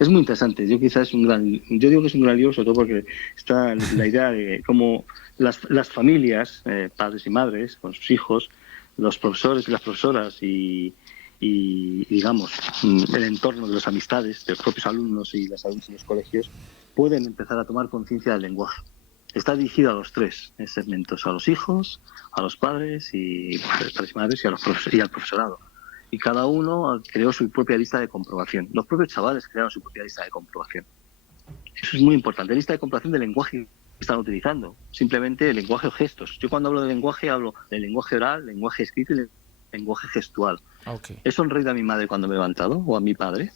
es muy interesante. Yo digo que es un gran libro, sobre todo porque está la idea de cómo las familias, padres y madres, con sus hijos, los profesores y las profesoras y digamos, el entorno de las amistades, de los propios alumnos y las alumnas en los colegios, pueden empezar a tomar conciencia del lenguaje. Está dirigido a los tres segmentos, a los hijos, a los padres y madres y al profesorado. y cada uno creó su propia lista de comprobación. Los propios chavales crearon su propia lista de comprobación. Eso es muy importante, lista de comprobación del lenguaje que están utilizando, simplemente el lenguaje o gestos. Yo cuando hablo de lenguaje hablo del lenguaje oral, lenguaje escrito y lenguaje gestual. Okay. He sonreído a mi madre cuando me he levantado, o a mi padre,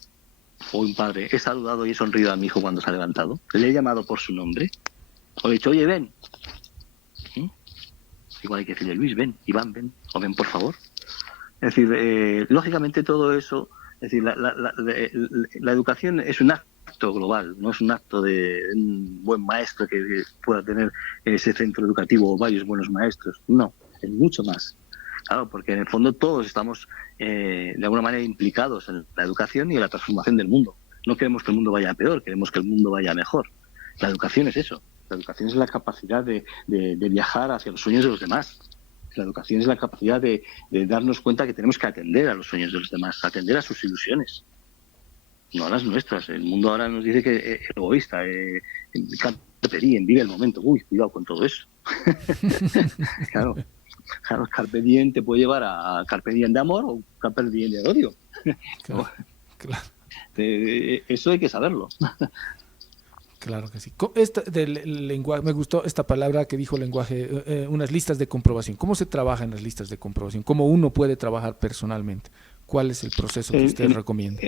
o un padre. He saludado y he sonreído a mi hijo cuando se ha levantado. Le he llamado por su nombre. O le he dicho, oye, ven. ¿Mm? Igual hay que decirle, Luis, ven, Iván, ven, o ven, por favor. Es decir, lógicamente todo eso, es decir, la educación es un acto global, no es un acto de un buen maestro que pueda tener ese centro educativo o varios buenos maestros. No, es mucho más. Claro, porque en el fondo todos estamos de alguna manera implicados en la educación y en la transformación del mundo. No queremos que el mundo vaya peor, queremos que el mundo vaya mejor. La educación es eso. La educación es la capacidad de viajar hacia los sueños de los demás. La educación es la capacidad de darnos cuenta que tenemos que atender a los sueños de los demás, atender a sus ilusiones, no a las nuestras. El mundo ahora nos dice que es egoísta, carpe diem, vive el momento. Uy, cuidado con todo eso. Claro, carpe diem te puede llevar a carpe diem de amor o carpe diem de odio. Claro. Eso hay que saberlo. Claro que sí. Del lenguaje, me gustó esta palabra que dijo lenguaje, unas listas de comprobación. ¿Cómo se trabaja en las listas de comprobación? ¿Cómo uno puede trabajar personalmente? ¿Cuál es el proceso que usted recomienda?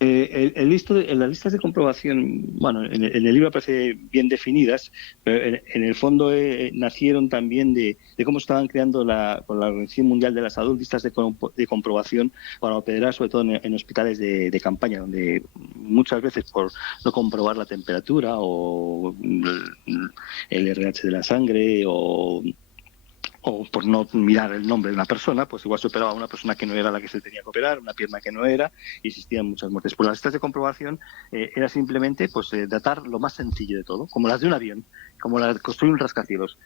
En las listas de comprobación, bueno, en el libro aparece bien definidas, pero en el fondo nacieron también de cómo estaban creando con la Organización Mundial de la Salud listas de comprobación para operar, sobre todo en hospitales de campaña, donde muchas veces por no comprobar la temperatura o el RH de la sangre o por no mirar el nombre de una persona, pues igual se operaba a una persona que no era la que se tenía que operar, una pierna que no era, y existían muchas muertes. Pues las listas de comprobación era simplemente pues datar lo más sencillo de todo, como las de un avión, como la de construir un rascacielos.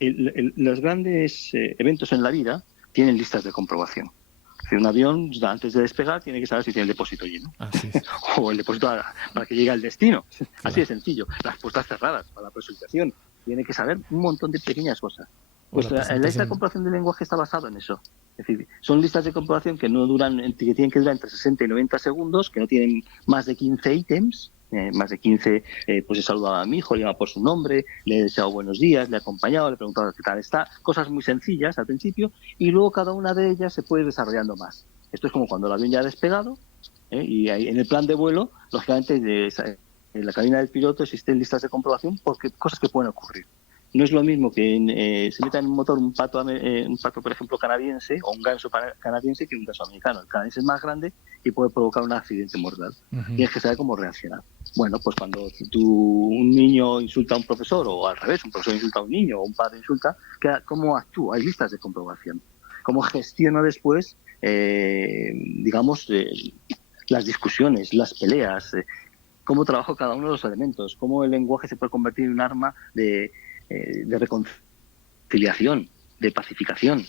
Los grandes eventos en la vida tienen listas de comprobación. Si un avión, antes de despegar, tiene que saber si tiene el depósito lleno. Así es. O el depósito para que llegue al destino. Claro. Así de sencillo. Las puertas cerradas para la presurización. Tiene que saber un montón de pequeñas cosas. Pues la lista de comprobación del lenguaje está basada en eso. Es decir, son listas de comprobación que tienen que durar entre 60 y 90 segundos, que no tienen más de 15 ítems. Más de 15, pues he saludado a mi hijo, le llama por su nombre, le he deseado buenos días, le he acompañado, le he preguntado qué tal está. Cosas muy sencillas al principio, y luego cada una de ellas se puede ir desarrollando más. Esto es como cuando el avión ya ha despegado, y ahí, en el plan de vuelo, lógicamente en la cabina del piloto existen listas de comprobación porque cosas que pueden ocurrir. No es lo mismo que se meta en un motor un pato, por ejemplo, canadiense, o un ganso canadiense, que un ganso americano. El canadiense es más grande y puede provocar un accidente mortal. Uh-huh. Tienes que saber cómo reaccionar. Bueno, pues cuando un niño insulta a un profesor, o al revés, un profesor insulta a un niño, o un padre insulta, ¿cómo actúa? Hay listas de comprobación. ¿Cómo gestiona después, las discusiones, las peleas? ¿Cómo trabaja cada uno de los elementos? ¿Cómo el lenguaje se puede convertir en un arma de reconciliación, de pacificación?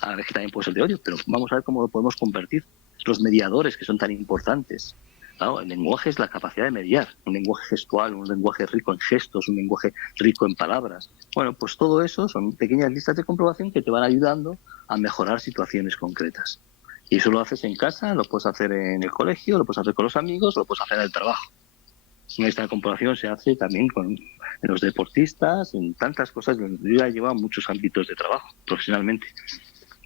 A ver, que también puede ser de odio, pero vamos a ver cómo lo podemos convertir. Los mediadores, que son tan importantes. Claro, el lenguaje es la capacidad de mediar, un lenguaje gestual, un lenguaje rico en gestos, un lenguaje rico en palabras. Bueno, pues todo eso son pequeñas listas de comprobación que te van ayudando a mejorar situaciones concretas. Y eso lo haces en casa, lo puedes hacer en el colegio, lo puedes hacer con los amigos, lo puedes hacer en el trabajo. Esta comprobación se hace también en los deportistas, en tantas cosas. Yo ya he llevado muchos ámbitos de trabajo profesionalmente.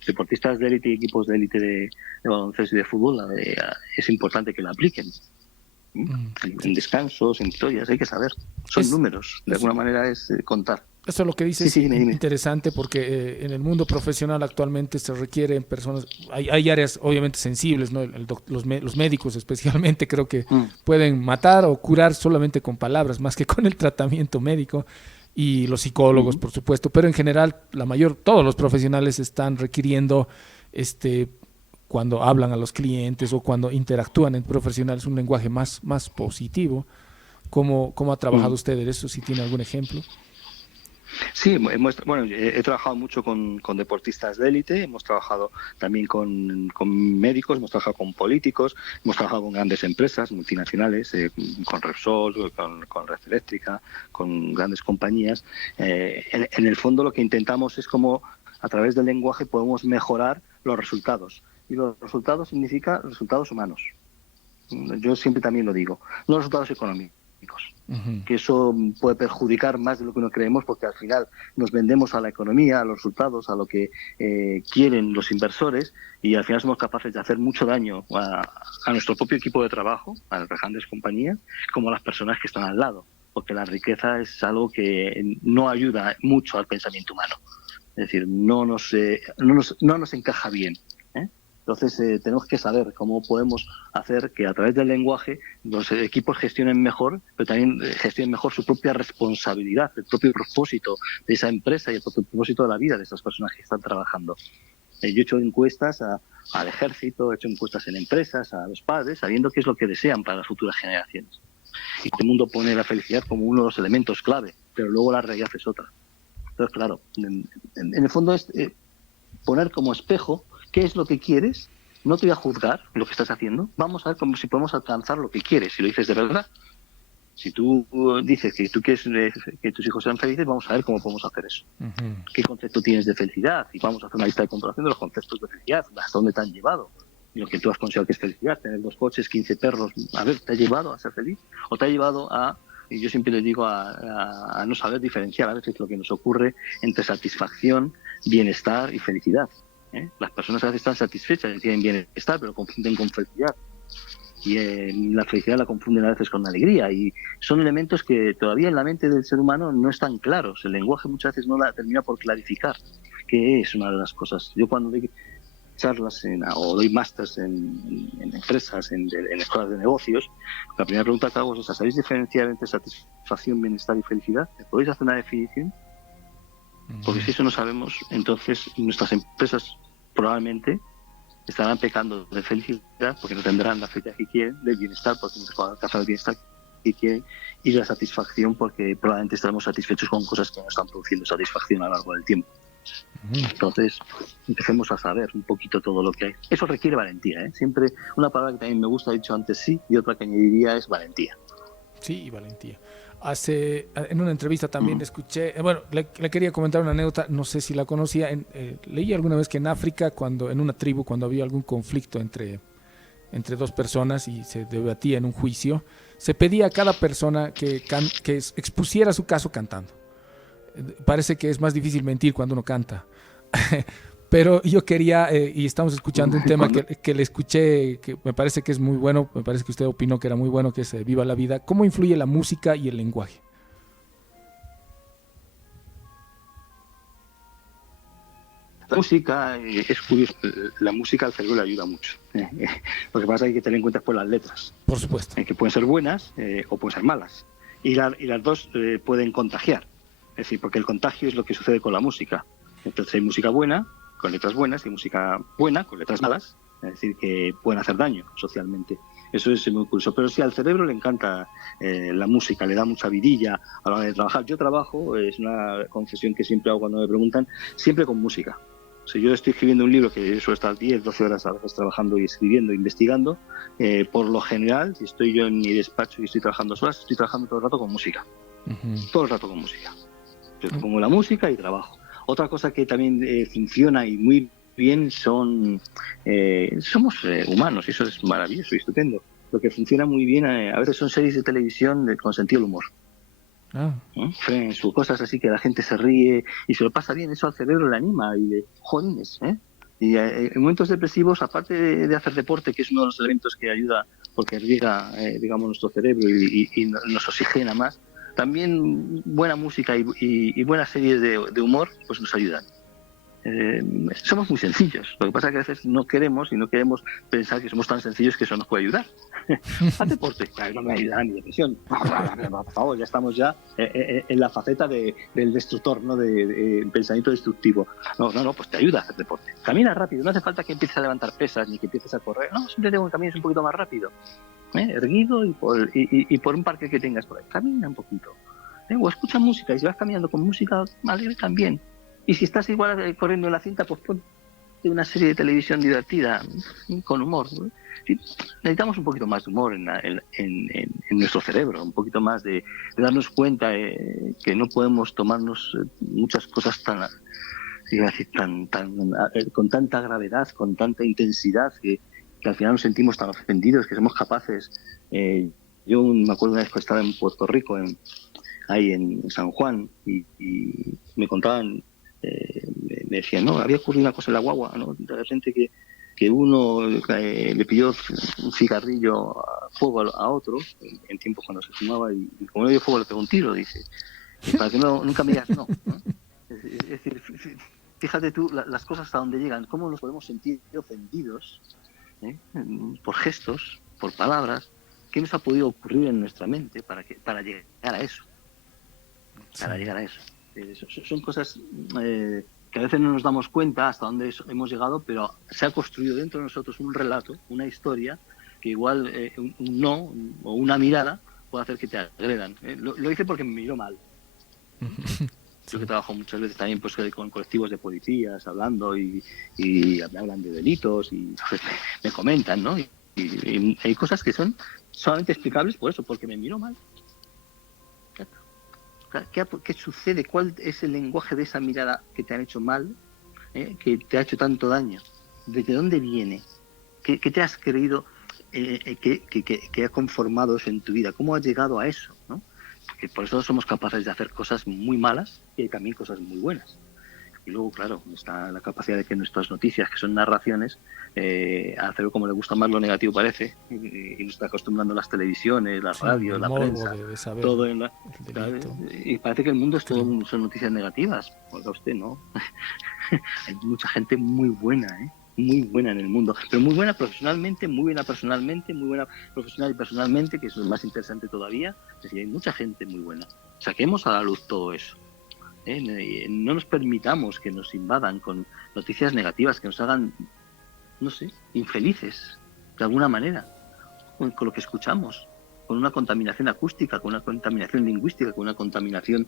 Deportistas de élite y equipos de élite de baloncesto y de fútbol, es importante que la apliquen. En descansos, en historias, hay que saber. Son números, de alguna manera es contar. Eso es lo que dices, sí, interesante, porque en el mundo profesional actualmente se requieren personas, hay áreas obviamente sensibles, ¿no? Los médicos especialmente creo que pueden matar o curar solamente con palabras, más que con el tratamiento médico, y los psicólogos, por supuesto, pero en general todos los profesionales están requiriendo cuando hablan a los clientes o cuando interactúan en profesionales un lenguaje más positivo. ¿Cómo ha trabajado usted en eso? Si tiene algún ejemplo. Sí, he trabajado mucho con deportistas de élite, hemos trabajado también con médicos, hemos trabajado con políticos, hemos trabajado con grandes empresas multinacionales, con Repsol, con Red Eléctrica, con grandes compañías. En el fondo lo que intentamos es cómo a través del lenguaje podemos mejorar los resultados. Y los resultados significa resultados humanos. Yo siempre también lo digo, no resultados económicos. Que eso puede perjudicar más de lo que no creemos, porque al final nos vendemos a la economía, a los resultados, a lo que quieren los inversores, y al final somos capaces de hacer mucho daño a nuestro propio equipo de trabajo, a las grandes compañías, como a las personas que están al lado, porque la riqueza es algo que no ayuda mucho al pensamiento humano, es decir, no nos encaja bien. Entonces tenemos que saber cómo podemos hacer que a través del lenguaje los equipos gestionen mejor, pero también gestionen mejor su propia responsabilidad, el propio propósito de esa empresa y el propio propósito de la vida de esas personas que están trabajando. Yo he hecho encuestas al ejército, he hecho encuestas en empresas, a los padres, sabiendo qué es lo que desean para las futuras generaciones. Y todo el mundo pone la felicidad como uno de los elementos clave, pero luego la realidad es otra. Entonces, claro, en el fondo es poner como espejo qué es lo que quieres. No te voy a juzgar lo que estás haciendo. Vamos a ver cómo si podemos alcanzar lo que quieres. Si lo dices de verdad, si tú dices que tú quieres que tus hijos sean felices, vamos a ver cómo podemos hacer eso. ¿Qué concepto tienes de felicidad? Y vamos a hacer una lista de comparación de los conceptos de felicidad. ¿Hasta dónde te han llevado? Y lo que tú has considerado que es felicidad. Tener 2 coches, 15 perros. A ver, ¿te ha llevado a ser feliz? ¿O te ha llevado a... Y yo siempre les digo a no saber diferenciar a veces lo que nos ocurre entre satisfacción, bienestar y felicidad. Las personas a veces están satisfechas y tienen bienestar, pero confunden con felicidad. Y la felicidad la confunden a veces con alegría. Y son elementos que todavía en la mente del ser humano no están claros. El lenguaje muchas veces no la termina por clarificar, que es una de las cosas. Yo cuando doy charlas o doy másters en empresas, en escuelas de negocios, la primera pregunta que hago es esa: ¿sabéis diferenciar entre satisfacción, bienestar y felicidad? ¿Me podéis hacer una definición? Porque si eso no sabemos, entonces nuestras empresas probablemente estarán pecando de felicidad porque no tendrán la felicidad que quieren, del bienestar porque no se pueden alcanzar el bienestar que quieren, y de la satisfacción porque probablemente estaremos satisfechos con cosas que no están produciendo satisfacción a lo largo del tiempo. Entonces empecemos a saber un poquito todo lo que hay. Eso requiere valentía, ¿eh? Siempre una palabra que también me gusta, he dicho antes sí, y otra que añadiría es valentía. Sí, valentía. En una entrevista también escuché, le quería comentar una anécdota, no sé si la conocía, leí alguna vez que en África, en una tribu, cuando había algún conflicto entre 2 personas y se debatía en un juicio, se pedía a cada persona que expusiera su caso cantando. Parece que es más difícil mentir cuando uno canta. Pero yo quería, y estamos escuchando un tema que le escuché, que me parece que es muy bueno, me parece que usted opinó que era muy bueno, que es Viva la Vida. ¿Cómo influye la música y el lenguaje? La música, es curioso, la música al cerebro le ayuda mucho. Lo que pasa es que hay que tener en cuenta pues las letras. Por supuesto. Que pueden ser buenas o pueden ser malas. Y las dos pueden contagiar. Es decir, porque el contagio es lo que sucede con la música. Entonces hay música buena con letras buenas y música buena con letras malas, es decir, que pueden hacer daño socialmente. Eso es muy curioso. Pero sí, al cerebro le encanta la música, le da mucha vidilla a la hora de trabajar. Yo trabajo, es una confesión que siempre hago cuando me preguntan, siempre con música. O sea, yo estoy escribiendo un libro que suelo estar 10, 12 horas a veces trabajando y escribiendo, investigando. Por lo general, si estoy yo en mi despacho y estoy trabajando solas, estoy trabajando todo el rato con música. Todo el rato con música. Yo pongo la música y trabajo. Otra cosa que también funciona y muy bien somos humanos, y eso es maravilloso y estupendo. Lo que funciona muy bien a veces son series de televisión con sentido del humor. Friends o cosas así que la gente se ríe y se lo pasa bien, eso al cerebro le anima y le jodines, Y en momentos depresivos, aparte de hacer deporte, que es uno de los elementos que ayuda porque riega, digamos, nuestro cerebro y nos oxigena más, también buena música y buenas series de humor pues nos ayudan. Somos muy sencillos, lo que pasa es que a veces no queremos pensar que somos tan sencillos que eso nos puede ayudar. Haz deporte, no me ayuda ni depresión. Por favor, ya estamos en la faceta del destructor, ¿no? De pensamiento destructivo. No, pues te ayuda a hacer deporte. Camina rápido, no hace falta que empieces a levantar pesas ni que empieces a correr, no, simplemente que camines un poquito más rápido. Erguido y por un parque que tengas por ahí. Camina un poquito. O escucha música, y si vas caminando con música alegre también. Y si estás igual corriendo en la cinta, pues ponte una serie de televisión divertida, con humor. Sí, necesitamos un poquito más de humor en nuestro cerebro, un poquito más de darnos cuenta que no podemos tomarnos muchas cosas iba a decir, con tanta gravedad, con tanta intensidad, que al final nos sentimos tan ofendidos, que somos capaces. Yo me acuerdo una vez que estaba en Puerto Rico, ahí en San Juan, y me contaban, me decían, no, había ocurrido una cosa en la guagua, ¿no? De repente que uno le pidió un cigarrillo a fuego a otro, en tiempos cuando se fumaba, y como no dio fuego le pegó un tiro, dice, para que nunca me digas no, ¿no? Es decir, fíjate tú las cosas hasta dónde llegan, cómo nos podemos sentir ofendidos, por gestos, por palabras. ¿Qué nos ha podido ocurrir en nuestra mente para llegar a eso? Para llegar a eso. Son cosas que a veces no nos damos cuenta hasta dónde hemos llegado, pero se ha construido dentro de nosotros un relato, una historia, que igual un no o una mirada puede hacer que te agredan. Lo hice porque me miró mal. Yo que trabajo muchas veces también pues, con colectivos de policías, hablando y me hablan de delitos y pues, me comentan, ¿no? Y hay cosas que son solamente explicables por eso, porque me miro mal. ¿Qué sucede? ¿Cuál es el lenguaje de esa mirada que te han hecho mal, que te ha hecho tanto daño? ¿Desde dónde viene? ¿Qué te has creído que ha conformado eso en tu vida? ¿Cómo has llegado a eso? ¿No? Porque por eso somos capaces de hacer cosas muy malas y también cosas muy buenas. Y luego, claro, está la capacidad de que nuestras noticias, que son narraciones, a hacerlo como le gusta más lo negativo parece, y nos está acostumbrando las televisiones, las radios, la prensa, todo en y parece que el mundo es todo son noticias negativas. Oiga usted, ¿no? Hay mucha gente muy buena, muy buena en el mundo, pero muy buena profesionalmente, muy buena personalmente, muy buena profesional y personalmente, que es lo más interesante todavía. Es decir, hay mucha gente muy buena. Saquemos a la luz todo eso. No nos permitamos que nos invadan con noticias negativas que nos hagan, no sé, infelices de alguna manera con lo que escuchamos, con una contaminación acústica, con una contaminación lingüística, con una contaminación,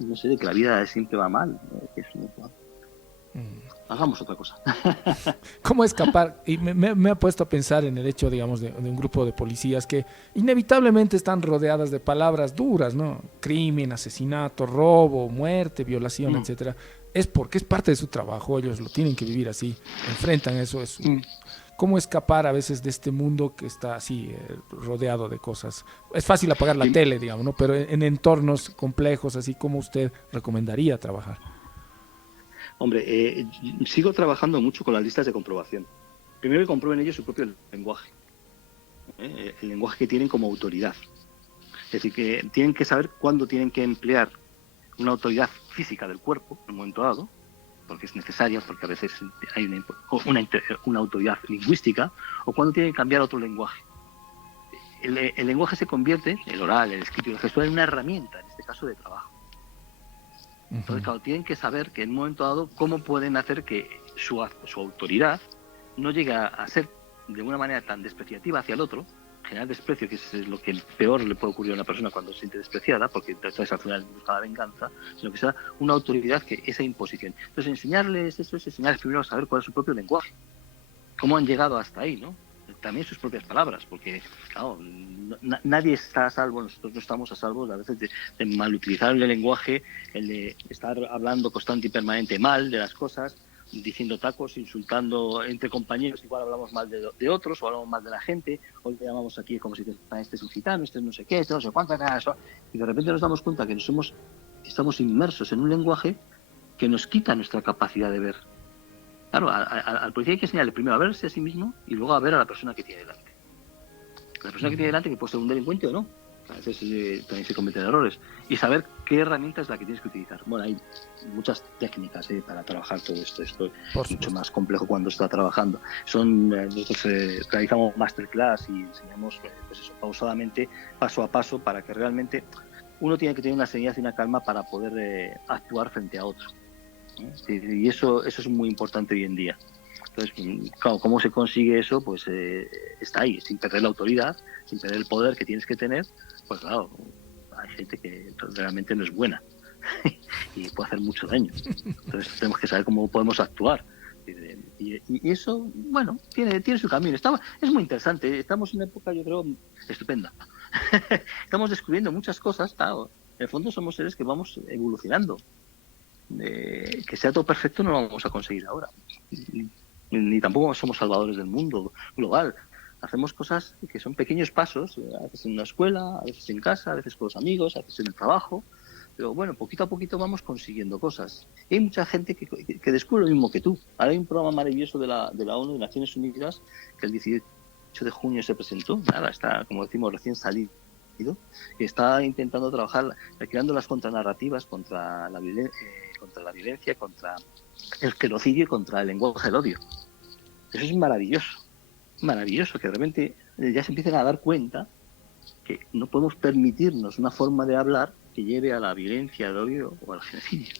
no sé, de que la vida siempre va mal, hagamos otra cosa. ¿Cómo escapar? Y me ha puesto a pensar en el hecho, digamos, de un grupo de policías que inevitablemente están rodeadas de palabras duras, ¿no? Crimen, asesinato, robo, muerte, violación, etcétera. Es porque es parte de su trabajo, ellos lo tienen que vivir así, enfrentan eso. ¿Cómo escapar a veces de este mundo que está así, rodeado de cosas? Es fácil apagar la tele, digamos, ¿no? Pero en entornos complejos, así, ¿cómo usted recomendaría trabajar? Hombre, sigo trabajando mucho con las listas de comprobación. Primero que comprueben ellos su propio lenguaje, el lenguaje que tienen como autoridad. Es decir, que tienen que saber cuándo tienen que emplear una autoridad física del cuerpo en un momento dado, porque es necesaria, porque a veces hay una autoridad lingüística, o cuándo tienen que cambiar otro lenguaje. El lenguaje se convierte, el oral, el escrito y el gestual, en una herramienta, en este caso de trabajo. Entonces, claro, tienen que saber que en un momento dado cómo pueden hacer que su autoridad no llegue a ser de una manera tan despreciativa hacia el otro, generar desprecio, que es lo que peor le puede ocurrir a una persona cuando se siente despreciada, porque entonces al final busca la venganza, sino que sea una autoridad que esa imposición. Entonces, enseñarles eso es enseñarles primero a saber cuál es su propio lenguaje, cómo han llegado hasta ahí, ¿no? También sus propias palabras, porque claro, nadie está a salvo, nosotros no estamos a salvo a veces de malutilizar el lenguaje, el de estar hablando constante y permanente mal de las cosas, diciendo tacos, insultando entre compañeros, igual hablamos mal de otros, o hablamos mal de la gente, o le llamamos aquí como si este es un gitano, este es no sé qué, este no sé cuánto, y de repente nos damos cuenta que estamos inmersos en un lenguaje que nos quita nuestra capacidad de ver. Claro, al policía hay que enseñarle primero a verse a sí mismo y luego a ver a la persona que tiene delante. La persona que tiene delante, que puede ser un delincuente o no. A veces también se cometen errores. Y saber qué herramienta es la que tienes que utilizar. Bueno, hay muchas técnicas para trabajar todo esto. Esto es mucho más complejo cuando está trabajando. Nosotros realizamos masterclass y enseñamos pues eso, pausadamente, paso a paso, para que realmente uno tiene que tener una serenidad y una calma para poder actuar frente a otro. Y eso es muy importante hoy en día. Entonces, claro, ¿cómo se consigue eso? Pues está ahí, sin perder la autoridad, sin perder el poder que tienes que tener. Pues claro, hay gente que realmente no es buena y puede hacer mucho daño. Entonces tenemos que saber cómo podemos actuar. Y eso, bueno, tiene su camino. Es muy interesante. Estamos en una época, yo creo, estupenda. Estamos descubriendo muchas cosas. Claro, en el fondo somos seres que vamos evolucionando. que sea todo perfecto no lo vamos a conseguir ahora. Ni tampoco somos salvadores del mundo global. Hacemos cosas que son pequeños pasos, a veces en una escuela, a veces en casa, a veces con los amigos, a veces en el trabajo. Pero bueno, poquito a poquito vamos consiguiendo cosas. Y hay mucha gente que descubre lo mismo que tú. Ahora hay un programa maravilloso de la ONU, de Naciones Unidas, que el 18 de junio se presentó. Nada, está, como decimos, recién salido, que está intentando trabajar, creando las contranarrativas contra la violencia, contra el genocidio y contra el lenguaje del odio. Eso es maravilloso, que de repente ya se empiecen a dar cuenta que no podemos permitirnos una forma de hablar que lleve a la violencia, al odio o al genocidio.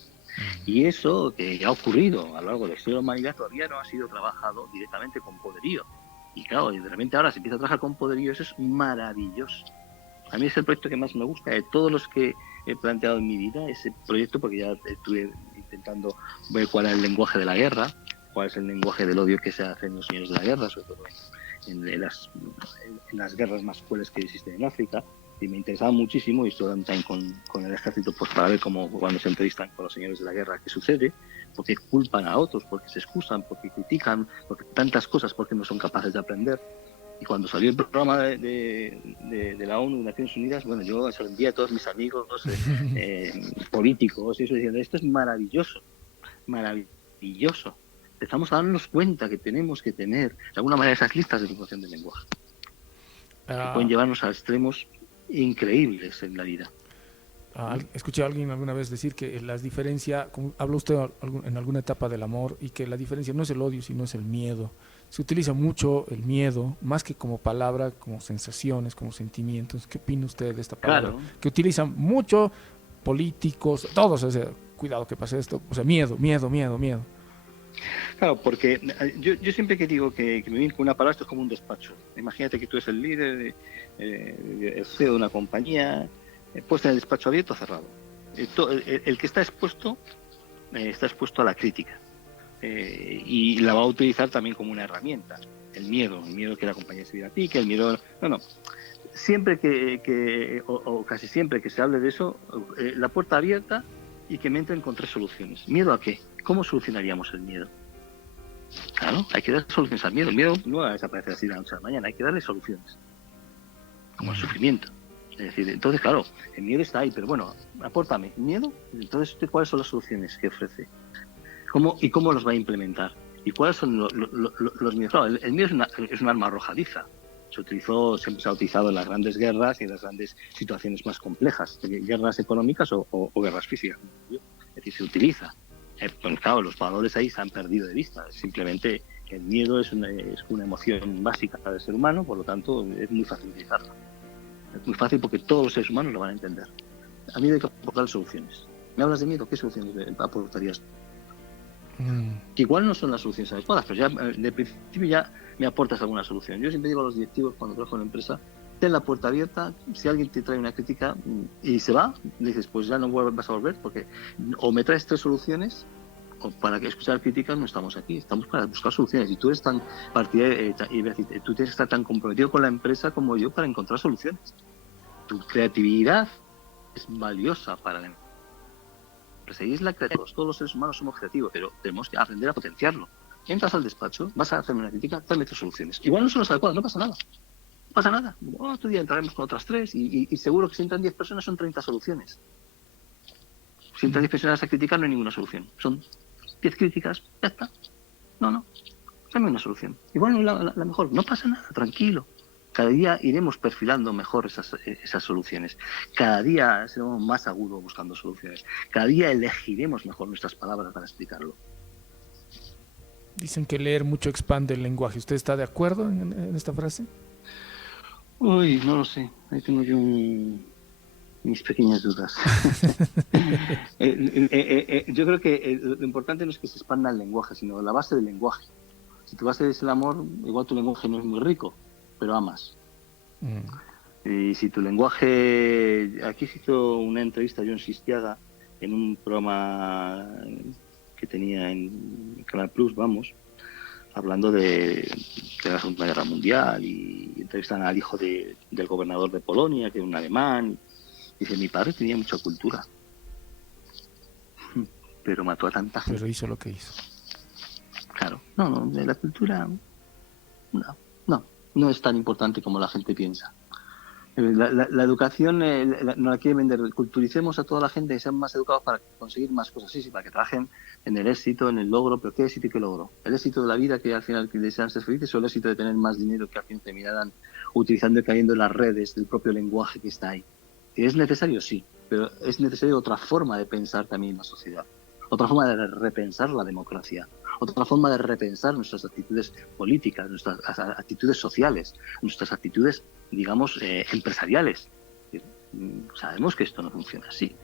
Y eso que ya ha ocurrido a lo largo de la historia de la humanidad todavía no ha sido trabajado directamente con poderío. Y claro, de repente ahora se empieza a trabajar con poderío, eso es maravilloso. A mí es el proyecto que más me gusta de todos los que he planteado en mi vida, ese proyecto, porque ya estuve intentando ver cuál es el lenguaje de la guerra, cuál es el lenguaje del odio que se hace en los señores de la guerra, sobre todo en las guerras más crueles que existen en África. Y me interesaba muchísimo, y estoy también con el ejército, pues para ver cómo cuando se entrevistan con los señores de la guerra qué sucede, porque culpan a otros, porque se excusan, porque critican, porque tantas cosas, porque no son capaces de aprender. Y cuando salió el programa de la ONU, de Naciones Unidas, bueno, yo se lo envié a todos mis amigos políticos, y eso, diciendo, esto es maravilloso. Empezamos a darnos cuenta que tenemos que tener, de alguna manera, esas listas de puntuación del lenguaje, que pueden llevarnos a extremos increíbles en la vida. Escuché a alguien alguna vez decir que la diferencia, habló usted en alguna etapa del amor, y que la diferencia no es el odio, sino es el miedo. Se utiliza mucho el miedo, más que como palabra, como sensaciones, como sentimientos. ¿Qué opina usted de esta palabra? Claro. Que utilizan mucho políticos, todos, o sea, cuidado que pase esto, o sea, miedo. Claro, porque yo siempre que digo que me viene con una palabra, esto es como un despacho. Imagínate que tú eres el líder, el CEO de una compañía, puedes tener el despacho abierto o cerrado. El que está expuesto a la crítica, y la va a utilizar también como una herramienta. El miedo que la compañía se diga a ti, que el miedo... No. Siempre o casi siempre que se hable de eso, la puerta abierta y que me entren con 3 soluciones. ¿Miedo a qué? ¿Cómo solucionaríamos el miedo? Claro, hay que dar soluciones al miedo. El miedo no va a desaparecer así de la noche a la mañana, hay que darle soluciones. Como el sufrimiento. Es decir, entonces, claro, el miedo está ahí, pero bueno, apórtame. ¿Miedo? Entonces, ¿cuáles son las soluciones que ofrece? ¿Y cómo los va a implementar? ¿Y cuáles son los miedos? Claro, el miedo es un arma arrojadiza. Siempre se ha utilizado en las grandes guerras y en las grandes situaciones más complejas, guerras económicas o guerras físicas. Es decir, se utiliza. Pues claro, los valores ahí se han perdido de vista. Simplemente el miedo es una emoción básica del ser humano, por lo tanto es muy fácil utilizarla. Es muy fácil porque todos los seres humanos lo van a entender. A mí hay que aportar soluciones. ¿Me hablas de miedo? ¿Qué soluciones aportarías? Que igual no son las soluciones adecuadas, pero ya de principio ya me aportas alguna solución. Yo siempre digo a los directivos cuando trabajo en una empresa, ten la puerta abierta. Si alguien te trae una crítica y se va, le dices, pues ya no vas a volver, porque o me traes 3 soluciones, o para que escuchar críticas no estamos aquí, estamos para buscar soluciones. Y tú eres tan partidario, tú tienes que estar tan comprometido con la empresa como yo para encontrar soluciones. Tu creatividad es valiosa para la empresa. Perseguís la creatividad. Todos los seres humanos somos creativos, pero tenemos que aprender a potenciarlo. Entras al despacho, vas a hacerme una crítica, tráeme 3 soluciones. Igual no son las adecuadas, no pasa nada. No pasa nada. Otro día entraremos con otras 3 y seguro que si entran 10 personas son 30 soluciones. Si entran 10 personas a criticar no hay ninguna solución. Son 10 críticas, ya está. No. Tráeme una solución. Igual no es la mejor. No pasa nada, tranquilo. Cada día iremos perfilando mejor esas soluciones. Cada día seremos más agudos buscando soluciones. Cada día elegiremos mejor nuestras palabras para explicarlo. Dicen que leer mucho expande el lenguaje. ¿Usted está de acuerdo en esta frase? Uy, no lo sé. Ahí tengo yo mis pequeñas dudas. Yo creo que lo importante no es que se expanda el lenguaje, sino la base del lenguaje. Si tu base es el amor, igual tu lenguaje no es muy rico, pero amas. Y si tu lenguaje... Aquí se hizo una entrevista a John Sistiaga en un programa que tenía en Canal Plus, hablando de la Segunda Guerra Mundial, y entrevistan al hijo del gobernador de Polonia, que es un alemán. Dice, mi padre tenía mucha cultura. pero mató a tanta gente. Pero hizo lo que hizo. Claro, no, de la cultura no es tan importante como la gente piensa. La educación no la quiere vender. Culturicemos a toda la gente, que sean más educados para conseguir más cosas, sí, para que trabajen en el éxito, en el logro, pero ¿qué éxito y qué logro? ¿El éxito de la vida, que al final que desean ser felices, o el éxito de tener más dinero, que al final terminarán utilizando y cayendo en las redes del propio lenguaje que está ahí? ¿Es necesario? Sí, pero es necesario otra forma de pensar también en la sociedad, otra forma de repensar la democracia, otra forma de repensar nuestras actitudes políticas, nuestras actitudes sociales, nuestras actitudes, digamos, empresariales. Sabemos que esto no funciona así.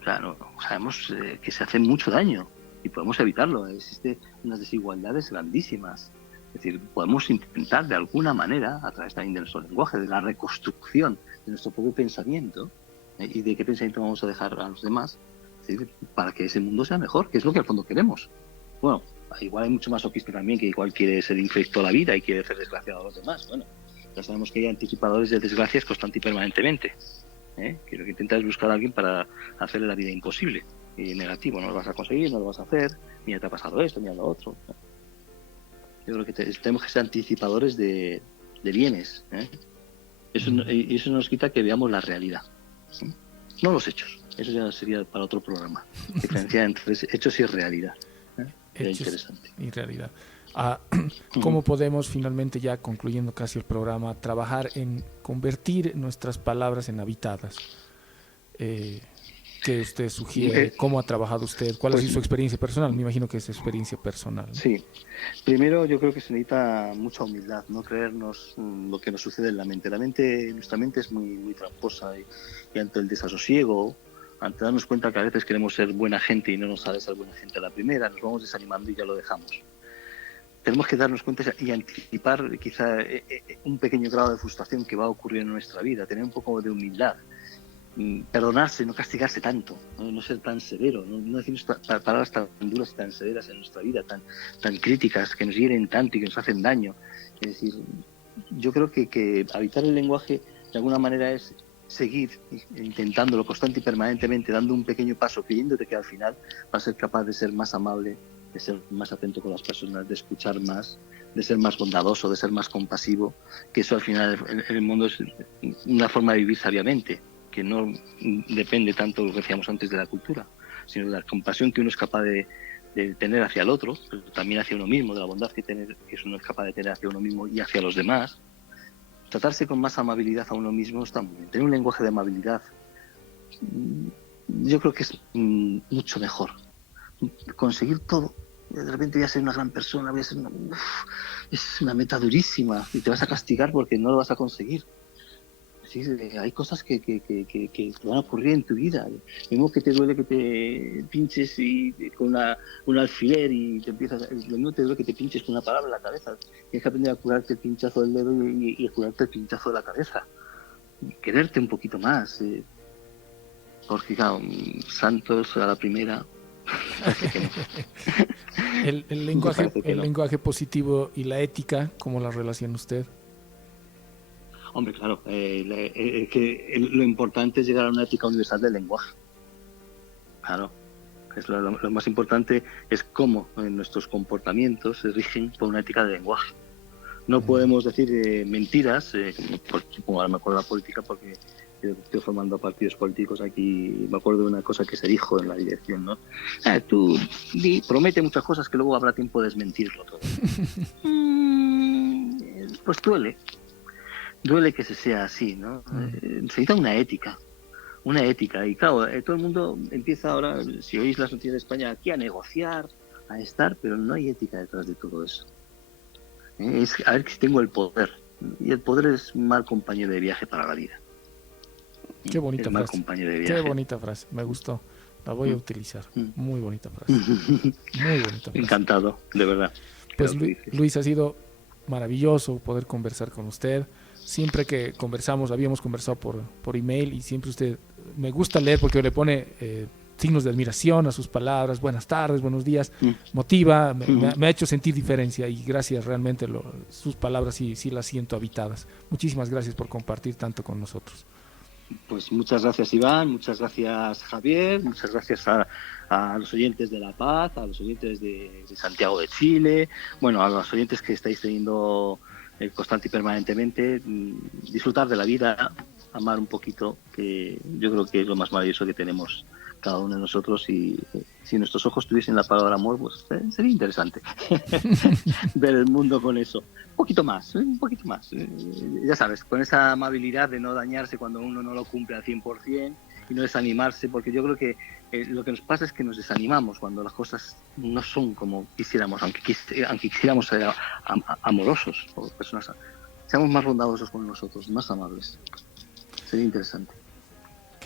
O sea, sabemos que se hace mucho daño y podemos evitarlo. Existen unas desigualdades grandísimas. Es decir, podemos intentar de alguna manera, a través también de nuestro lenguaje, de la reconstrucción de nuestro propio pensamiento y de qué pensamiento vamos a dejar a los demás, es decir, para que ese mundo sea mejor, que es lo que al fondo queremos. Bueno, igual hay mucho masoquista también, que igual quiere ser infecto a la vida y quiere hacer desgraciado a los demás. Bueno, ya sabemos que hay anticipadores de desgracias constante y permanentemente. Que lo que intentas es buscar a alguien para hacerle la vida imposible y negativo. No lo vas a conseguir, no lo vas a hacer, mira, te ha pasado esto, mira lo otro. Yo creo que tenemos que ser anticipadores de bienes. Eso nos quita que veamos la realidad, no los hechos. Eso ya sería para otro programa. Diferenciar entre hechos y realidad. Hechos interesante. Y realidad. ¿Cómo podemos, finalmente, ya concluyendo casi el programa, trabajar en convertir nuestras palabras en habitadas? ¿Qué usted sugiere? ¿Cómo ha trabajado usted? ¿Cuál ha sido su experiencia personal? Me imagino que es experiencia personal, ¿no? Sí. Primero, yo creo que se necesita mucha humildad, no creernos lo que nos sucede en la mente. Nuestra mente es muy, muy tramposa y ante el desasosiego, ante darnos cuenta que a veces queremos ser buena gente y no nos sale ser buena gente a la primera, nos vamos desanimando y ya lo dejamos. Tenemos que darnos cuenta y anticipar quizá un pequeño grado de frustración que va a ocurrir en nuestra vida, tener un poco de humildad, perdonarse, no castigarse tanto, no ser tan severo, no decir palabras tan duras y tan severas en nuestra vida, tan críticas, que nos hieren tanto y que nos hacen daño. Es decir, yo creo que habitar el lenguaje de alguna manera es seguir intentándolo constante y permanentemente, dando un pequeño paso, creyéndote que al final vas a ser capaz de ser más amable, de ser más atento con las personas, de escuchar más, de ser más bondadoso, de ser más compasivo, que eso al final en el mundo es una forma de vivir sabiamente, que no depende tanto de lo que decíamos antes de la cultura, sino de la compasión que uno es capaz de tener hacia el otro, pero también hacia uno mismo, de la bondad que uno es capaz de tener hacia uno mismo y hacia los demás. Tratarse con más amabilidad a uno mismo está muy bien. Tener un lenguaje de amabilidad, yo creo que es mucho mejor. Conseguir todo, de repente voy a ser una gran persona, es una meta durísima y te vas a castigar porque no lo vas a conseguir. Sí, hay cosas que te van a ocurrir en tu vida. Mismo que te duele que te pinches con un alfiler y te empiezas, lo mismo te duele que te pinches con una palabra en la cabeza. Tienes que aprender a curarte el pinchazo del dedo y a curarte el pinchazo de la cabeza. Quererte un poquito más. Porque, claro, santos a la primera. el lenguaje positivo y la ética, ¿cómo la relaciona usted? Hombre, claro, lo importante es llegar a una ética universal del lenguaje. Claro, lo más importante es cómo nuestros comportamientos se rigen por una ética de lenguaje. No podemos decir mentiras, como ahora me acuerdo de la política, porque yo estoy formando partidos políticos aquí, me acuerdo de una cosa que se dijo en la dirección, ¿no? Tú promete muchas cosas que luego habrá tiempo de desmentirlo todo. Pues duele que se sea así, ¿no? Se necesita una ética, y claro, todo el mundo empieza ahora, si oís las noticias de España, aquí a negociar, a estar, pero no hay ética detrás de todo eso. Es a ver si tengo el poder, y el poder es un mal compañero de viaje para la vida. Qué bonita frase. Compañero de viaje. Qué bonita frase, me gustó, la voy a utilizar. Muy bonita frase. Muy bonita frase. Encantado, de verdad. Pues Luis, ha sido maravilloso poder conversar con usted. Siempre que habíamos conversado por email, y siempre usted, me gusta leer porque le pone signos de admiración a sus palabras, buenas tardes, buenos días, motiva, me ha hecho sentir diferencia, y gracias, realmente sus palabras sí las siento habitadas. Muchísimas gracias por compartir tanto con nosotros. Pues muchas gracias, Iván, muchas gracias, Javier, muchas gracias a los oyentes de La Paz, a los oyentes de Santiago de Chile, bueno, a los oyentes que estáis teniendo constante y permanentemente, disfrutar de la vida, amar un poquito, que yo creo que es lo más maravilloso que tenemos cada uno de nosotros, y si nuestros ojos tuviesen la palabra amor, pues sería interesante ver el mundo con eso. Un poquito más, ya sabes, con esa amabilidad de no dañarse cuando uno no lo cumple al 100% y no desanimarse, porque yo creo que lo que nos pasa es que nos desanimamos cuando las cosas no son como quisiéramos, aunque quisiéramos ser amorosos o personas. Seamos más bondadosos con nosotros, más amables. Sería interesante.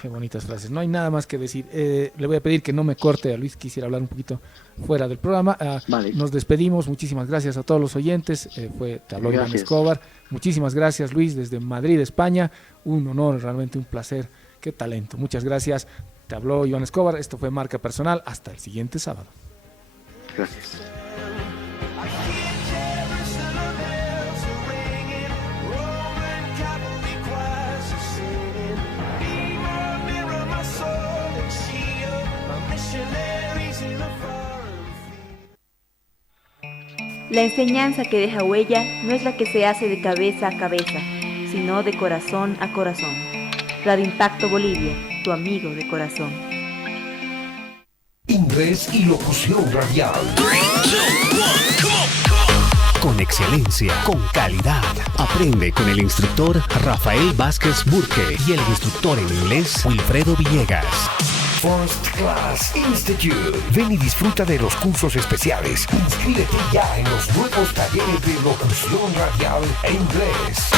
Qué bonitas frases. No hay nada más que decir. Le voy a pedir que no me corte a Luis. Quisiera hablar un poquito fuera del programa. Vale. Nos despedimos. Muchísimas gracias a todos los oyentes. Te habló Iván Escobar. Muchísimas gracias, Luis, desde Madrid, España. Un honor, realmente un placer. Qué talento. Muchas gracias. Te habló Iván Escobar. Esto fue Marca Personal. Hasta el siguiente sábado. Gracias. La enseñanza que deja huella no es la que se hace de cabeza a cabeza, sino de corazón a corazón. Radio Impacto Bolivia, tu amigo de corazón. Inglés y locución radial. Con excelencia, con calidad. Aprende con el instructor Rafael Vázquez Burke y el instructor en inglés Wilfredo Villegas. First Class Institute. Ven y disfruta de los cursos especiales. Inscríbete ya en los nuevos talleres de locución radial e inglés.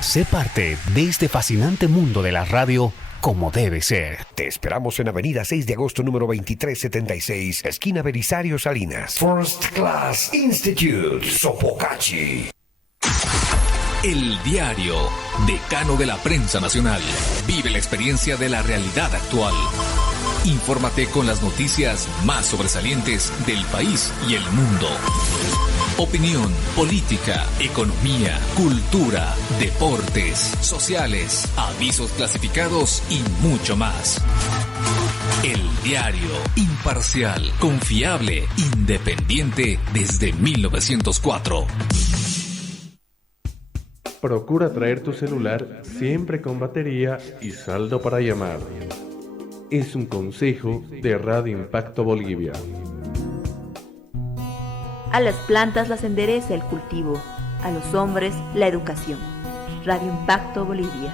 Sé parte de este fascinante mundo de la radio como debe ser. Te esperamos en Avenida 6 de agosto, número 2376, esquina Belisario Salinas. First Class Institute, Sopocachi. El Diario, decano de la prensa nacional. Vive la experiencia de la realidad actual. Infórmate con las noticias más sobresalientes del país y el mundo. Opinión, política, economía, cultura, deportes, sociales, avisos clasificados y mucho más. El Diario, imparcial, confiable, independiente desde 1904. Procura traer tu celular siempre con batería y saldo para llamar. Es un consejo de Radio Impacto Bolivia. A las plantas las endereza el cultivo, a los hombres la educación. Radio Impacto Bolivia.